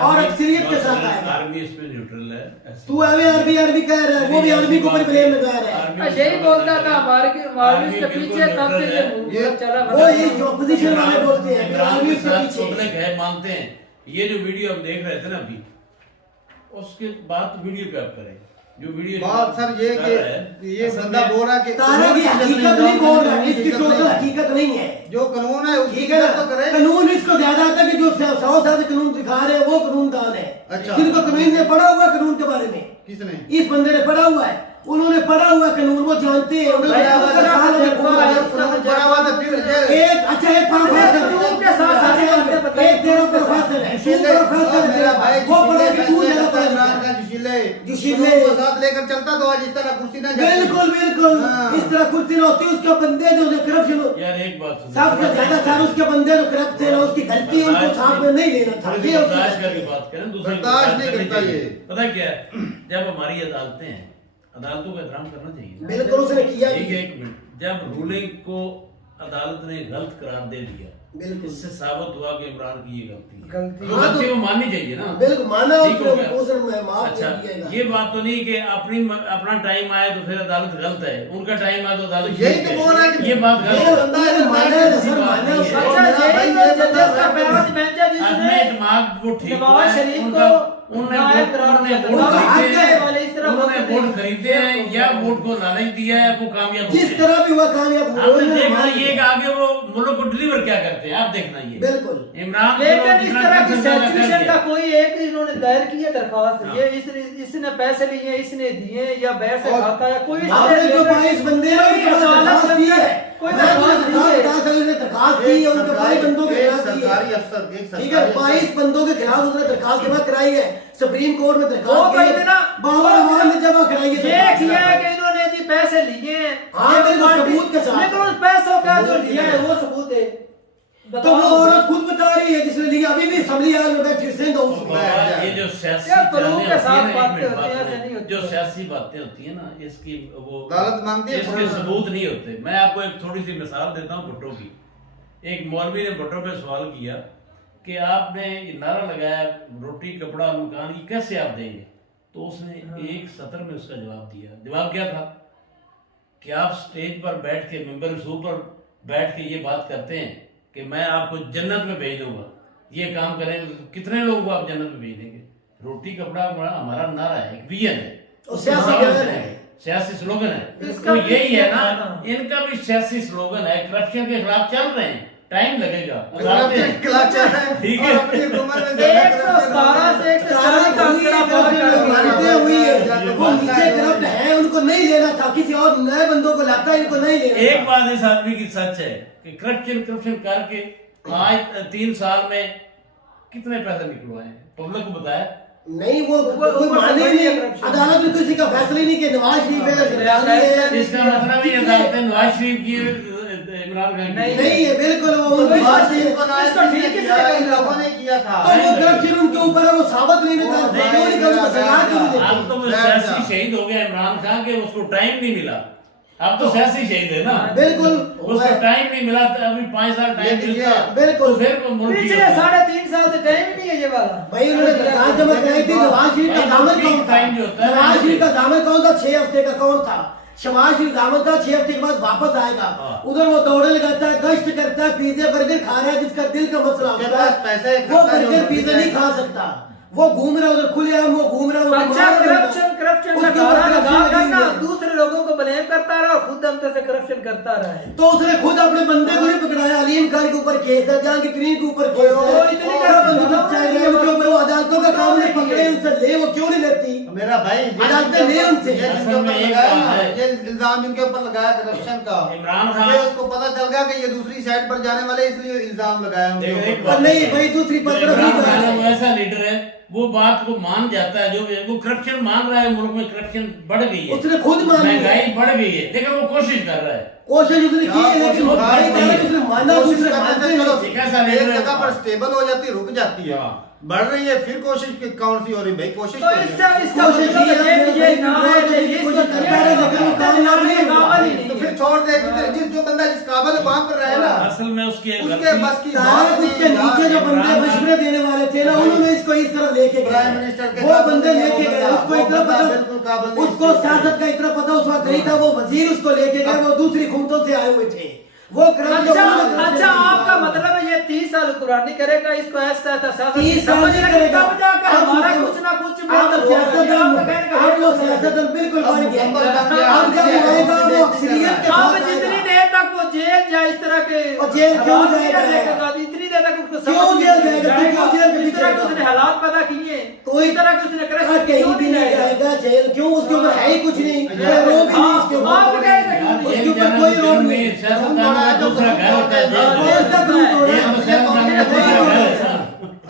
और अक्सरियत के साथ आएगा। आर्मी इसमें न्यूट्रल है, तू अभी आर्मी कह रहा है, वो भी आर्मी को ऊपर ब्लेम लगा रहा है। यही बोलता था हमारे के पीछे तब से ये चला, वो ये जो अपोजिशन वाले बोलते हैं आर्मी के पीछे पब्लिक है, मानते हैं। ये जो वीडियो हम देख रहे थे ना अभी, उसके बाद वीडियो पे आप करें जो वीडियो बात सर ये कि ये बंदा बोल रहा है कि तारा की हकीकत नहीं बोल रहा है, इसकी टोटल हकीकत नहीं है। जो कानून है ठीक है तो करे। कानून इसको ज्यादा आता है कि जो 100 साल से कानून दिखा रहे हैं वो कानूनदान है। अच्छा। जिनको कानून ने पढ़ा हुआ कानून के बारे में, किसने? इस बंदे ने पढ़ा हुआ है, उन्होंने पढ़ा हुआ कानून, वो जानते हैं। एक अच्छा एक प्रोफेसर एक तेरा प्रोफेसर है, वो पढ़ा कि तू ज्यादा पढ़ा जुशीले को साथ लेकर चलता तो आज इस तरह कुर्सी ना जाती। बिल्कुल बिल्कुल इस तरह कुर्सी ना होती, उसके बंदे जो करप्शन यार एक बात सुनो, सबसे ज्यादा सार उसके बंदे जो करप्ट थे ना, उसकी गलती उनको साथ में नहीं लेना था। ये बर्दाश्त करके बात करें, दूसरी बर्दाश्त नहीं करता ये। पता क्या है, जब हमारी अदालतें हैं, अदालतों का एहतराम करना चाहिए। बिल्कुल उसने किया। ठीक है, एक मिनट, जब रूलिंग को अदालत ने गलत करार दे दिया, बिल्कुल इससे साबित हुआ कि इमरान की ये गलती है, गलती तो गलती को माननी चाहिए ना। बिल्कुल माना, ठीक हो गया। उसने माफ अच्छा, किया। ये बात तो नहीं कि अपना टाइम आए तो फिर अदालत गलत है, उनका टाइम आए तो अदालत यही ठीक तो बोल रहा है कि ये बात गलत है। बंदा है, माना है, सर माना है। अच्छा यही तो जिसका बयान बेंचा अपने जिसने दिमाग वो ठीक नवाज शरीफ उनका को उन्होंने नायब करार दिया था। वोट खरीदे हैं, वाले इस तरह उन्होंने बोलते वोट थे। खरीदे हैं या वोट को लालच दिया है, वो कामयाब हो जिस गए। तरह भी हुआ कामयाब हुआ, आपने उन्होंने देखना मार ये कि दिया। आगे वो मुल्क को डिलीवर क्या करते हैं, आप देखना ये बिल्कुल। इमरान लेकिन इस तरह की सिचुएशन का कोई एक इन्होंने दायर किया दरखास्त, ये इसने पैसे लिए, इसने दिए या बैर से खाता या कोई आपने जो 22 बंदे हैं उनके पास दरखास्त दी है, कोई दरखास्त नहीं है। दरखास्त दी है, उनके 22 बंदों के खिलाफ दी है। सरकारी अफसर ठीक है, 22 बंदों के खिलाफ उसने दरखास्त जमा कराई है, सुप्रीम कोर्ट में वो दरखास्त कहते ना, बाबर अवाम ने जमा कराई है। ये किया है कि इन्होंने जी पैसे लिए हैं, हाँ, बिल्कुल सबूत के साथ। लेकिन उस पैसों का जो लिया है वो सबूत है। तो वो औरत खुद बता रही है जिसने लिया, अभी भी असम्बली हाल में बैठी सिंध हाउस में। ये जो सियासी क्या कानून बातें के साथ होती हैं ना, बातें एक मिनट होती हैं, बात ऐसे सुनिए। नहीं होती। जो सियासी बातें होती है ना, इसकी वो अदालत मांगती है, इसके सबूत नहीं होते। मैं आपको एक थोड़ी सी मिसाल देता हूँ भुट्टो की। एक मौलवी ने भुट्टो पे सवाल किया कि आपने ये नारा लगाया रोटी कपड़ा मकान, ये कैसे आप देंगे? तो उसने एक सत्र में उसका जवाब दिया। जवाब क्या था कि आप स्टेज पर बैठ के, मेंबर शो पर बैठ के ये बात करते हैं कि मैं आपको जन्नत में भेज दूंगा, ये काम करेंगे तो कितने लोगों को आप जन्नत में भेज देंगे? रोटी कपड़ा हमारा नारा है, एक विजन है, सियासी स्लोगन है। तो यही है ना, इनका भी सियासी स्लोगन है, करप्शन के खिलाफ चल रहे हैं, टाइम लगेगा। ठीक है, 117 से 140 का आंकड़ा मानते हुए वो नीचे करप्ट है, उनको नहीं लेना था, किसी और नए बंदों को लाता है, इनको नहीं लेना। एक बात इस आदमी की सच है कि करप्शन करके आज 3 साल में कितने पैसे निकलवाए हैं, पब्लिक को बताया नहीं वो कोई माने ही नहीं, अदालत में किसी का फैसला ही नहीं कि नवाज शरीफ है जरदारी है। इसका मतलब ये अदालत नवाज शरीफ की इमरान खान की नहीं है, बिल्कुल वो नवाज शरीफ को ठीक किया, इन लोगों ने किया था। तो वो करप्शन उनके ऊपर है, वो साबित नहीं कर क्यों नहीं कर सजा क्यों नहीं देते? अब तो वो सियासी शहीद हो गया इमरान खान के, उसको टाइम नहीं मिला। अब तो सियासी शहीद है ना, बिल्कुल उसको टाइम नहीं मिला, अभी 5 साल टाइम मिलता बिल्कुल। तो फिर वो मुल्क की पिछले 3.5 साल से टाइम ही नहीं है ये वाला। भाई उन्होंने दरखास्त जमा कराई थी, नवाज शरीफ का दामन कौन था? टाइम जो होता है नवाज शरीफ का दामन कौन था? 6 हफ्ते का कौन था? शहबाज शरीफ दामन था, 6 हफ्ते के बाद वापस आएगा। उधर वो दौड़े लगाता है, गश्त करता है, पिज्जे बर्गर खा रहा है, जिसका दिल का मसला होता है पैसे वो बर्गर पिज्जा नहीं खा सकता। वो घूम रहा है उधर खुलेआम, वो घूम रहा है। अच्छा करप्शन का नारा लगा कर ना दूसरे लोगों को ब्लेम करता रहा और खुद हमसे करप्शन करता रहा है। तो उसने खुद अपने बंदे को नहीं पकड़ाया। अलीम खान के ऊपर केस है, जहांगीर करीम के ऊपर केस है, इतनी उनके ऊपर वो अदालतों का काम नहीं पकड़े, उनसे ले वो क्यों नहीं लेती? मेरा भाई अदालतें ले उनसे। ये जिनके ऊपर लगाया ना, ये इल्जाम जिनके ऊपर लगाया करप्शन का, इमरान खान ये उसको पता चल गया कि ये दूसरी साइड पर जाने वाले, इसलिए इल्जाम लगाया उनके ऊपर। और नहीं भाई दूसरी पर तरफ नहीं जा रहा है। वो ऐसा लीडर है, वो बात को मान जाता है, जो वो करप्शन मान रहा है, मुल्क में करप्शन बढ़ गई है, उसने खुद मान लिया। महंगाई बढ़ गई है, लेकिन वो कोशिश कर रहा है। कोशिश उसने की है, लेकिन वो भाई उसने माना, दूसरे मानते नहीं। एक जगह पर स्टेबल हो जाती है, रुक जाती है, बढ़ रही है, फिर कोशिश कौन सी हो रही भाई? कोशिश तो इसका मतलब ये ना है कि ये कोशिश करता है, लेकिन वो कामयाब नहीं होगा। तो फिर छोड़ दे, जिस जो बंदा जिस काबिल वहां पर रहे ना, असल में उसके उसके बस की सारे बात उसके नीचे जो बंदे मशवरे देने वाले थे ना, उन्होंने इसको इस तरफ लेके प्राइम गए। मिनिस्टर के वो बंदे लेके गए, उसको इतना बिल्कुल पता, काबिल नहीं उसको सियासत का इतना पता उस वक्त नहीं था। वो वजीर उसको लेके गए, वो दूसरी हुकूमतों से आए हुए थे। वो अच्छा आपका मतलब है ये 30 साल कुरानी करेगा, इसको ऐसा था 30 साल नहीं करेगा। तब जाकर हमारा कुछ ना कुछ आप लोग सियासतदान बिल्कुल बन गए। अब जब वो आएगा वो अक्सरियत के अब साथ जितनी आएगा। देर तक वो जेल जाए इस तरह के, और जेल क्यों जाएगा? इतनी देर तक उसको क्यों जेल जाएगा? क्यों जेल के इस तरह के पीछे उसने हालात पैदा किए, कोई इस तरह के उसने करप्शन कहीं भी नहीं जाएगा जेल। क्यों? उसके ऊपर है ही कुछ नहीं, रोग ही नहीं उसके ऊपर, उसके ऊपर कोई रोग नहीं। दूसरा घर होता है,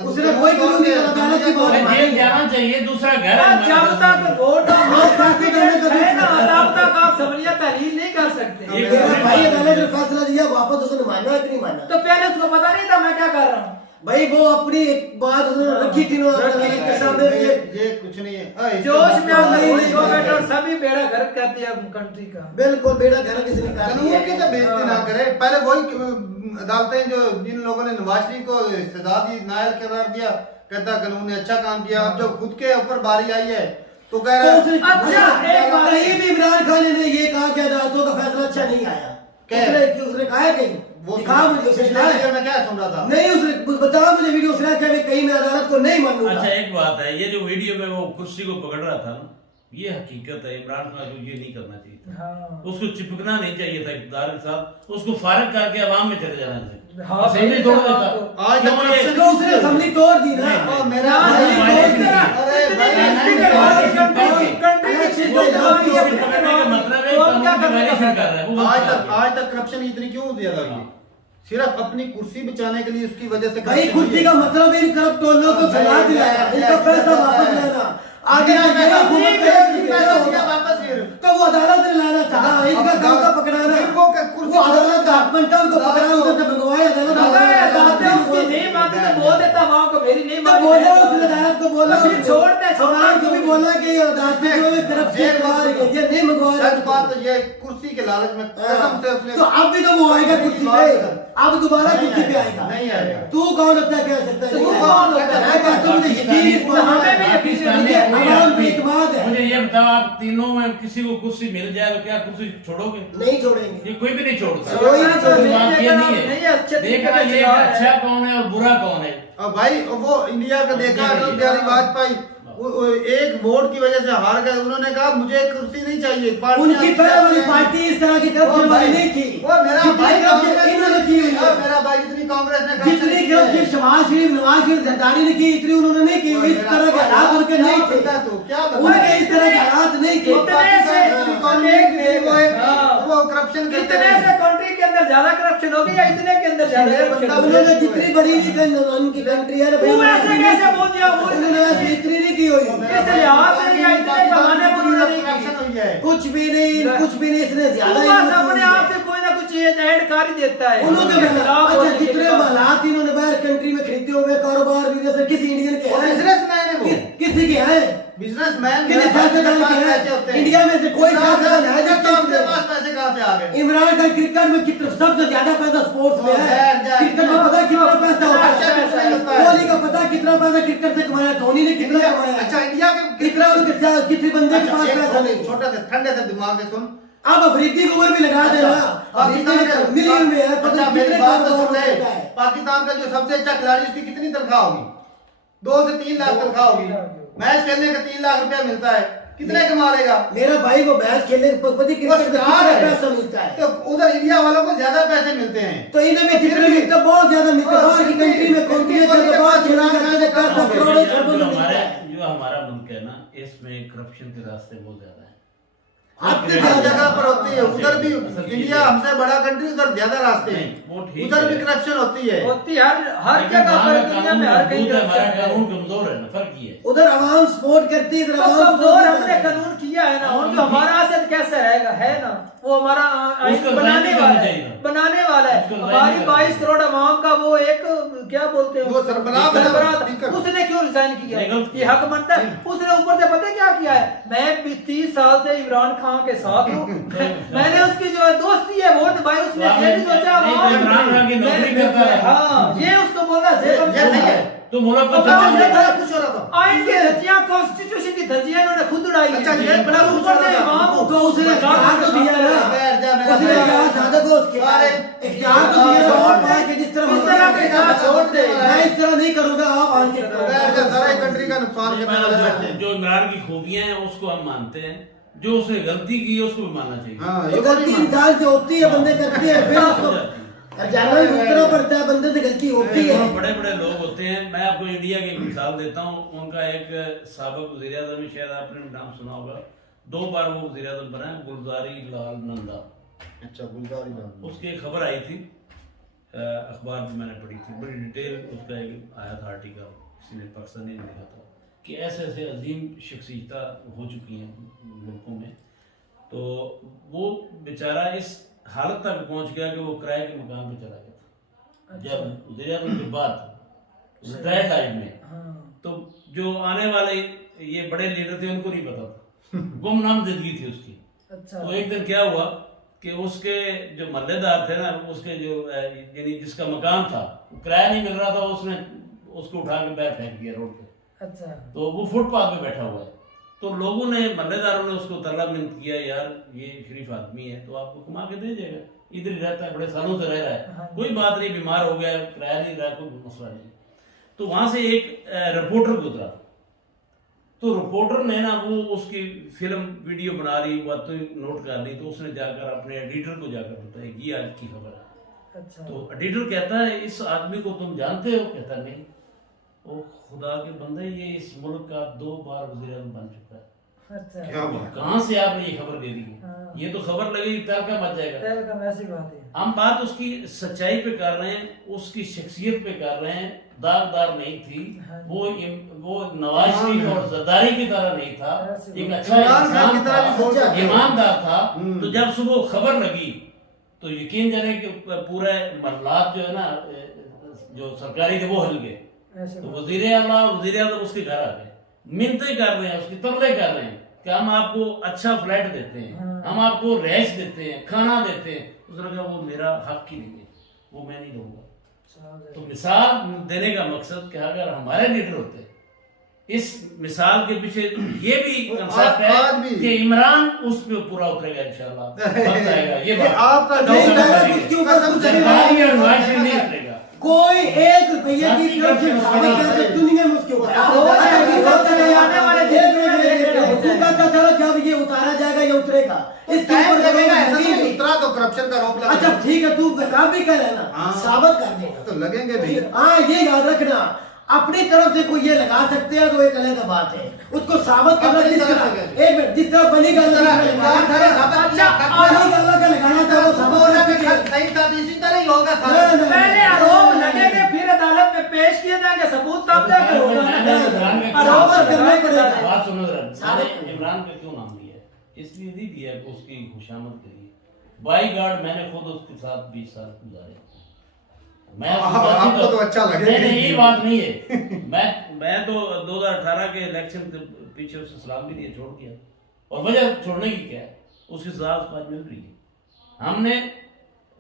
उसने कोई कानून नहीं करा, अदालत की बात जेल जाना चाहिए, दूसरा घर है। जब तक वोट है ना तब तक आप सबलिया तहलील नहीं कर सकते। मेरा भाई अदालत ने फैसला दिया, वापस उसने माना कि नहीं माना? तो पहले उसको पता नहीं था मैं क्या कर रहा हूँ। भाई वो अपनी एक बात उसने रखी थी ना अदालत के सामने। ये कुछ नहीं है, जोश में आप नहीं जो बेटा और सभी बेड़ा गर्क कर दिया कंट्री का। बिल्कुल बेड़ा घर किसी ने कर दिया। कानून की तो बेइज्जती ना करे। पहले वही अदालतें जो जिन लोगों ने नवाज शरीफ को सजा दी, नायल करार दिया, कहता कानून ने अच्छा काम किया। अब जो खुद के ऊपर बारी आई है तो कह रहा है अच्छा एक बात कहीं भी इमरान खान ने ये कहा कि अदालतों का फैसला अच्छा नहीं आया। उसने कहा है कहीं? वो दिखा मुझे, उसने पिछले कहा वीडियो है? में क्या सुन रहा था? नहीं उसने बताया मुझे वीडियो, उसने कहा कहीं मैं अदालत को नहीं मानूंगा। अच्छा एक बात है, ये जो वीडियो में वो कुर्सी को पकड़ रहा था ना, ये हकीकत है। इमरान खान को ये नहीं करना चाहिए था, उसको चिपकना नहीं चाहिए था इक़्तिदार के साथ, उसको फारिग करके अवाम में चले जाना चाहिए। असेंबली तोड़ देता। आज तक करप्शन तो उसने असेंबली तोड़ दी ना। और मेरा आज तक करप्शन इतनी क्यों ज्यादा हुई? सिर्फ अपनी कुर्सी बचाने के लिए, उसकी वजह से भाई कुर्सी का मतलब इन करप्ट टोलों को सजा दिलाना, इनका पैसा वापस लेना। आगे वापस फिर तो वो अदालत ने लाना चाहा, इनका काम था पकड़ाना। वो अदालत का हकमंटा उनको पकड़ा, उधर से मंगवाया अदालत। उसकी नहीं मानते तो बोल देता वहां को मेरी नहीं मानते। बोला उसने अदालत को बोला, फिर छोड़ते अदालत को भी बोला कि अदालत में जो करप्शन करवा रही है, ये नहीं मंगवा सच बात तो ये कुर्सी के लालच में कसम से उसने। तो अब भी तो वो आएगा कुर्सी पे, अब दोबारा कुर्सी पे आएगा। नहीं आएगा। तू कौन होता है कह सकता है? तू कौन होता है? मैं कहता हूं मुझे यकीन इस बात हमें भी यकीन है। अवाम की इत्मीनान है। मुझे ये बताओ, आप तीनों में किसी को कुर्सी मिल जाए तो क्या कुर्सी छोड़ोगे? नहीं छोड़ेंगे। ये कोई भी नहीं छोड़ता। कोई नहीं छोड़ेगा। बात ये नहीं नहीं, है, अच्छे तरीके देखना से ये चलाओ है। अच्छा कौन है और बुरा कौन है। और भाई वो इंडिया का देखा, अटल बिहारी वाजपेयी एक वोट की वजह से हार गए। उन्होंने कहा मुझे कुर्सी नहीं चाहिए। उनकी पहले वाली पार्टी इस तरह की करप्शन वाली नहीं थी। वो मेरा भाई इन्होंने की हुई है। मेरा भाई जितनी कांग्रेस ने जितनी करप्शन शहबाज शरीफ, नवाज शरीफ, जरदारी ने की, इतनी उन्होंने नहीं की। इस तरह के हालात उनके नहीं थे। उनके इस तरह के हालात नहीं थे। वो करप्शन इतने से कंट्री के अंदर ज्यादा करप्शन होगी या इतने के अंदर ज्यादा करप्शन? उन्होंने जितनी बड़ी उनकी कंट्री है, तू ऐसे कैसे बोल दिया? उन्होंने इतनी नहीं की हुई इस लिहाज से या इतने जमाने में उन्होंने नहीं करप्शन हुई है। कुछ भी नहीं इसने ज्यादा वो बस अपने आप से कोई ना कुछ चीज ऐड कर ही देता है उन्होंने अच्छा जितने मालात इन्होंने बाहर कंट्री में खरीदे हुए कारोबार बिजनेस किसी इंडियन के हैं बिजनेसमैन है वो, किसी के हैं बिजनेसमैन किसी सियासतदान के हैं इंडिया में से कोई सियासतदान है तो आपके पास पैसे कहाँ से आ गए? इमरान खान क्रिकेट में कितना सबसे ज्यादा पैसा स्पोर्ट्स में है क्रिकेट में पता कितना पैसा होता है कोहली का पता कितना पैसा क्रिकेट से कमाया धोनी ने कितना कमाया अच्छा इंडिया के कितना उनके किसी बंदे के पास पैसा नहीं छोटा सा ठंडे से दिमाग से सुन, अब अफरीदी को भी लगा देना अफरीदी मिलियन में है पता अच्छा मेरी कितने बात तो सुन ले, होता है पाकिस्तान का जो सबसे अच्छा खिलाड़ी उसकी कितनी तनख्वाह होगी? 2 से 3 लाख तनख्वाह होगी। मैच खेलने का 3 लाख रुपया मिलता है, कितने कमा लेगा? मेरा भाई को मैच खेलने पति क्रिकेट में कितना पैसा मिलता है तो उधर इंडिया वालों को ज्यादा पैसे मिलते हैं। तो इन्हें में कितने मिलता बहुत ज्यादा मिलता है बाहर की कंट्री में कॉन्टिनेंट के बाद खेला करते हैं पैसा करोड़ों खरबों में मिलता है जो हमारा मुल्क है ना इसमें करप्शन के रास्ते बहुत ज्यादा है। आपकी हर जगह पर होती है, उधर भी इंडिया हमसे बड़ा कंट्री, उधर ज्यादा रास्ते हैं, उधर भी करप्शन होती है हर जगह पर दुनिया में हर कहीं हमारा कानून कमजोर है ना, फर्क ये है। उधर आवाम सपोर्ट करती है, इधर तो आवाम कमजोर हमने कानून किया है ना, और जो हमारा असद कैसे रहेगा है ना, वो हमारा आइन उसको बनाने डिजाइन वाला करना है चाहिए। बनाने वाला है। उसको हमारी डिजाइन 22 करोड़ आवाम का वो एक क्या बोलते हैं वो सरबराह सरबराह, उसने क्यों रिजाइन किया? ये हक बनता है। उसने ऊपर से पता है क्या किया है, मैं भी 30 साल से इमरान खान के साथ हूँ, मैंने उसकी जो दोस्ती है वोट भाई उसने ये नहीं सोचा इमरान खान की नौकरी करता है। हाँ ये उसको बोला तो मुल्क को कुछ हो रहा था। आइन की धज्जियां, कॉन्स्टिट्यूशन की धज्जियां इन्होंने खुद उड़ाई है। अच्छा, ये बड़ा ऊपर से इमाम तो उसने इख्तियार तो दिया ना, उसने कहा ज्यादा को इख्तियार तो दिया ना, और पाए कि जिस तरह इस तरह के इख्तियार छोड़ दे। मैं इस तरह नहीं करूंगा, आप आगे करो। सारे कंट्री का नुकसान करने वाले बैठे हैं। जो इमरान की खूबियां हैं उसको हम मानते हैं, जो उसने गलती की है उसको भी मानना चाहिए। हाँ, तो गलती इंसान से होती है, बंदे करते हैं, फिर उसको जानना भी उतना पड़ता है, बंदे से गलती होती है। बड़े बड़े लोग होते हैं। मैं आपको इंडिया की एक मिसाल देता हूँ। उनका एक साबिक वज़ीर आज़म, शायद आपने नाम सुना होगा, 2 बार वो वज़ीर आज़म बना है, गुलजारी लाल नंदा। अच्छा, गुलजारी लाल। उसकी एक खबर आई थी अखबार में, मैंने पढ़ी थी, बड़ी डिटेल उसका एक आया था आर्टिकल, किसी ने पाकिस्तानी ने लिखा था कि ऐसे ऐसे अजीम शख्सियता हो चुकी हैं मुल्कों में। तो वो बेचारा इस हालत तक पहुंच गया कि वो किराए के मकान पे चला गया था। जब वज़ीर आज़म के बाद रिटायर्ड लाइफ में, तो जो आने वाले ये बड़े लीडर थे उनको नहीं पता था, गुमनाम जिंदगी थी उसकी। तो एक दिन क्या हुआ कि उसके जो मल्लेदार थे ना, उसके जो यानी जिसका मकान था किराया नहीं मिल रहा था, उसने उसको उठा के बैग फेंक दिया रोड पे। अच्छा, तो वो फुटपाथ पे बैठा हुआ है। तो लोगों ने, मल्लेदारों ने उसको तरला मिन्नत किया, यार ये शरीफ आदमी है तो आपको कमा के दे जाएगा, इधर ही रहता है, बड़े सालों से रह रहा है, कोई बात नहीं, बीमार हो गया, किराया नहीं रहा, कोई मसला नहीं। तो वहां से एक रिपोर्टर गुजरा, तो रिपोर्टर ने ना वो उसकी फिल्म वीडियो बना रही, बातें नोट कर ली, तो उसने जाकर अपने एडिटर को जाकर बताया ये आज की खबर है। अच्छा। तो एडिटर कहता है इस आदमी को तुम जानते हो? कहता नहीं। ओ खुदा के बंदे, ये इस मुल्क का 2 बार वज़ीर आज़म बन चुका है। अच्छा, क्या बात? कहाँ से आपने ये खबर दे दी है? ये तो खबर लगेगी तेल का मच जाएगा। ऐसी बात है। हम बात उसकी सच्चाई पे कर रहे हैं, उसकी शख्सियत पे कर रहे हैं। दागदार नहीं थी वो नवाज शरीफ और जरदारी की तरह नहीं था, एक अच्छा इंसान था, ईमानदार था। तो जब सुबह खबर लगी तो यकीन जाने कि पूरे मरलात जो है ना, जो सरकारी थे वो हिल गए। तो वज़ीर आज़म उसके घर आ गए, मिन्नतें कर रहे हैं, उसकी तरले कर रहे हैं कि हम आपको अच्छा फ्लैट देते हैं, हम आपको रैश देते हैं, खाना देते हैं। उसने कहा वो मेरा हक ही नहीं है, वो मैं नहीं दूंगा। तो मिसाल देने का मकसद कि अगर हमारे लीडर होते, इस मिसाल के पीछे ये भी कंसेप्ट है कि इमरान उस पे पूरा उतरेगा इंशाल्लाह, वक्त आएगा। ये बात आपका नहीं उतरेगा। कोई 1 रुपये की दुनिया में उसके जब ये उतारा जाएगा, ये उतरेगा, इसके ऊपर उतरा तो करप्शन का रोक लगा। अच्छा ठीक है, तू खराब भी कर है ना, साबित कर देगा तो लगेंगे भी। हाँ, ये याद रखना, अपनी तरफ से कोई ये लगा सकते हैं तो एक अलग बात है, उसको साबित करना जिस तरह बनी गाला का लगाना था वो साबित सही था, इसी तरह ही होगा। पहले आरोप लगेंगे, फिर अदालत में पेश किए जाएंगे, सबूत तब जाके होगा। इमरान का बराबर करना पड़ेगा। बात सुनो जरा, मैंने इमरान का क्यों नाम लिया है? इसलिए नहीं दिया कि उसकी खुशामद के लिए। बाई गार्ड मैंने खुद उसके साथ 20 साल गुजारे। मैं आपको तो अच्छा लगे। नहीं, ये बात नहीं है। मैं तो 2018 के इलेक्शन के पीछे उससे सलाम भी दिया, छोड़ दिया। और वजह छोड़ने की क्या है? उसकी सजा उसको आज मिल रही है। हमने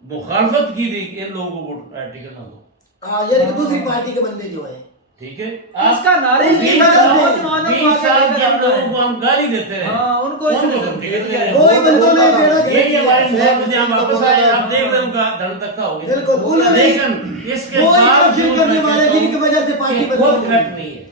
मुखालफत की थी कि इन लोगों को वोट टिकट ना दो। हाँ, ये दूसरी पार्टी के बंदे जो है, ठीक है, इसका नारे उनकी भी बात है। नौजवानों को 20 साल आगे जिन लेकर लोगों को हम गाली देते रहे, हाँ, उनको टिकट दे रहे हैं। वही बंदों ने बेड़ा ये गर्क कि हमारी किया। मुखालफत हम वापस आए, आप देख रहे हैं उनका धड़ तक हो गया। बिल्कुल, उन्होंने लेकिन इसके वही बावजूद कोशिश करने वाले जिनकी वजह से पार्टी कोई बदल फर्क नहीं है।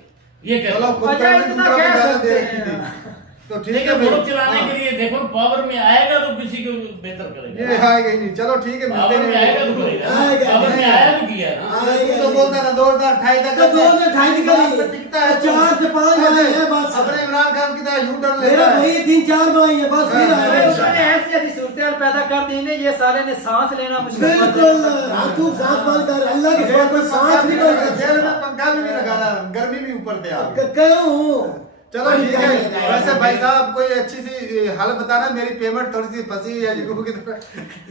ये कहता चलो हूं। खुद अच्छा, करने इतना दूसरा कह को ज्यादा सकते दे हैं। रखी थी। तो ठीक लेकिन है भाई, मुल्क चलाने हाँ। के लिए देखो पावर में आएगा तो किसी को बेहतर करेगा। ये आएगा ही नहीं। चलो ठीक है, मिलते पावर में आएगा तो नहीं। करेगा। आएगा। पावर में आया तो किया ना। आएगा। तू तो बोलता था 2028 तक तो 2028 तक बात पे टिकता है। 4 से 5 ऐसे आई है बस। अपने इमरान खान की तरह यू टर्न मेरा लेता है। भाई 3-4 भाई है बस, फिर हाँ, आएगा। उसने ऐसी ऐसी सूरतें पैदा कर दी ने, ये साले ने सांस लेना मुश्किल कर बिल्कुल, दिया। हाँ, तू सांस बंद कर, अल्लाह की जेल सौत में में सांस भी नहीं कर जेल में सकता। पंखा भी नहीं लगाना, गर्मी भी ऊपर से आ गई। कहूँ चलो ठीक है। वैसे भाई साहब कोई अच्छी सी हल बताना, मेरी पेमेंट थोड़ी सी फंसी है जिनको की तरह।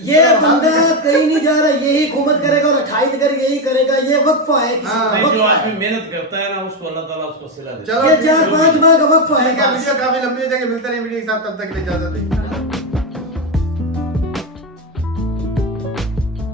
ये बंदा कहीं नहीं जा रहा, यही हुकूमत करेगा और 28 कर यही करेगा। ये वक्फा है किसी हाँ। का, नहीं, जो वक्फा आदमी है। मेहनत करता है ना उसको अल्लाह ताला उसको सिला देता है। चलो ये ठीक है। 4-5 माह का वक्फा है ठीक है, बस। वीडियो काफी लंबी हो जाएगी, मिलते नहीं वीडियो के साथ, तब तक के लिए इजाजत दें।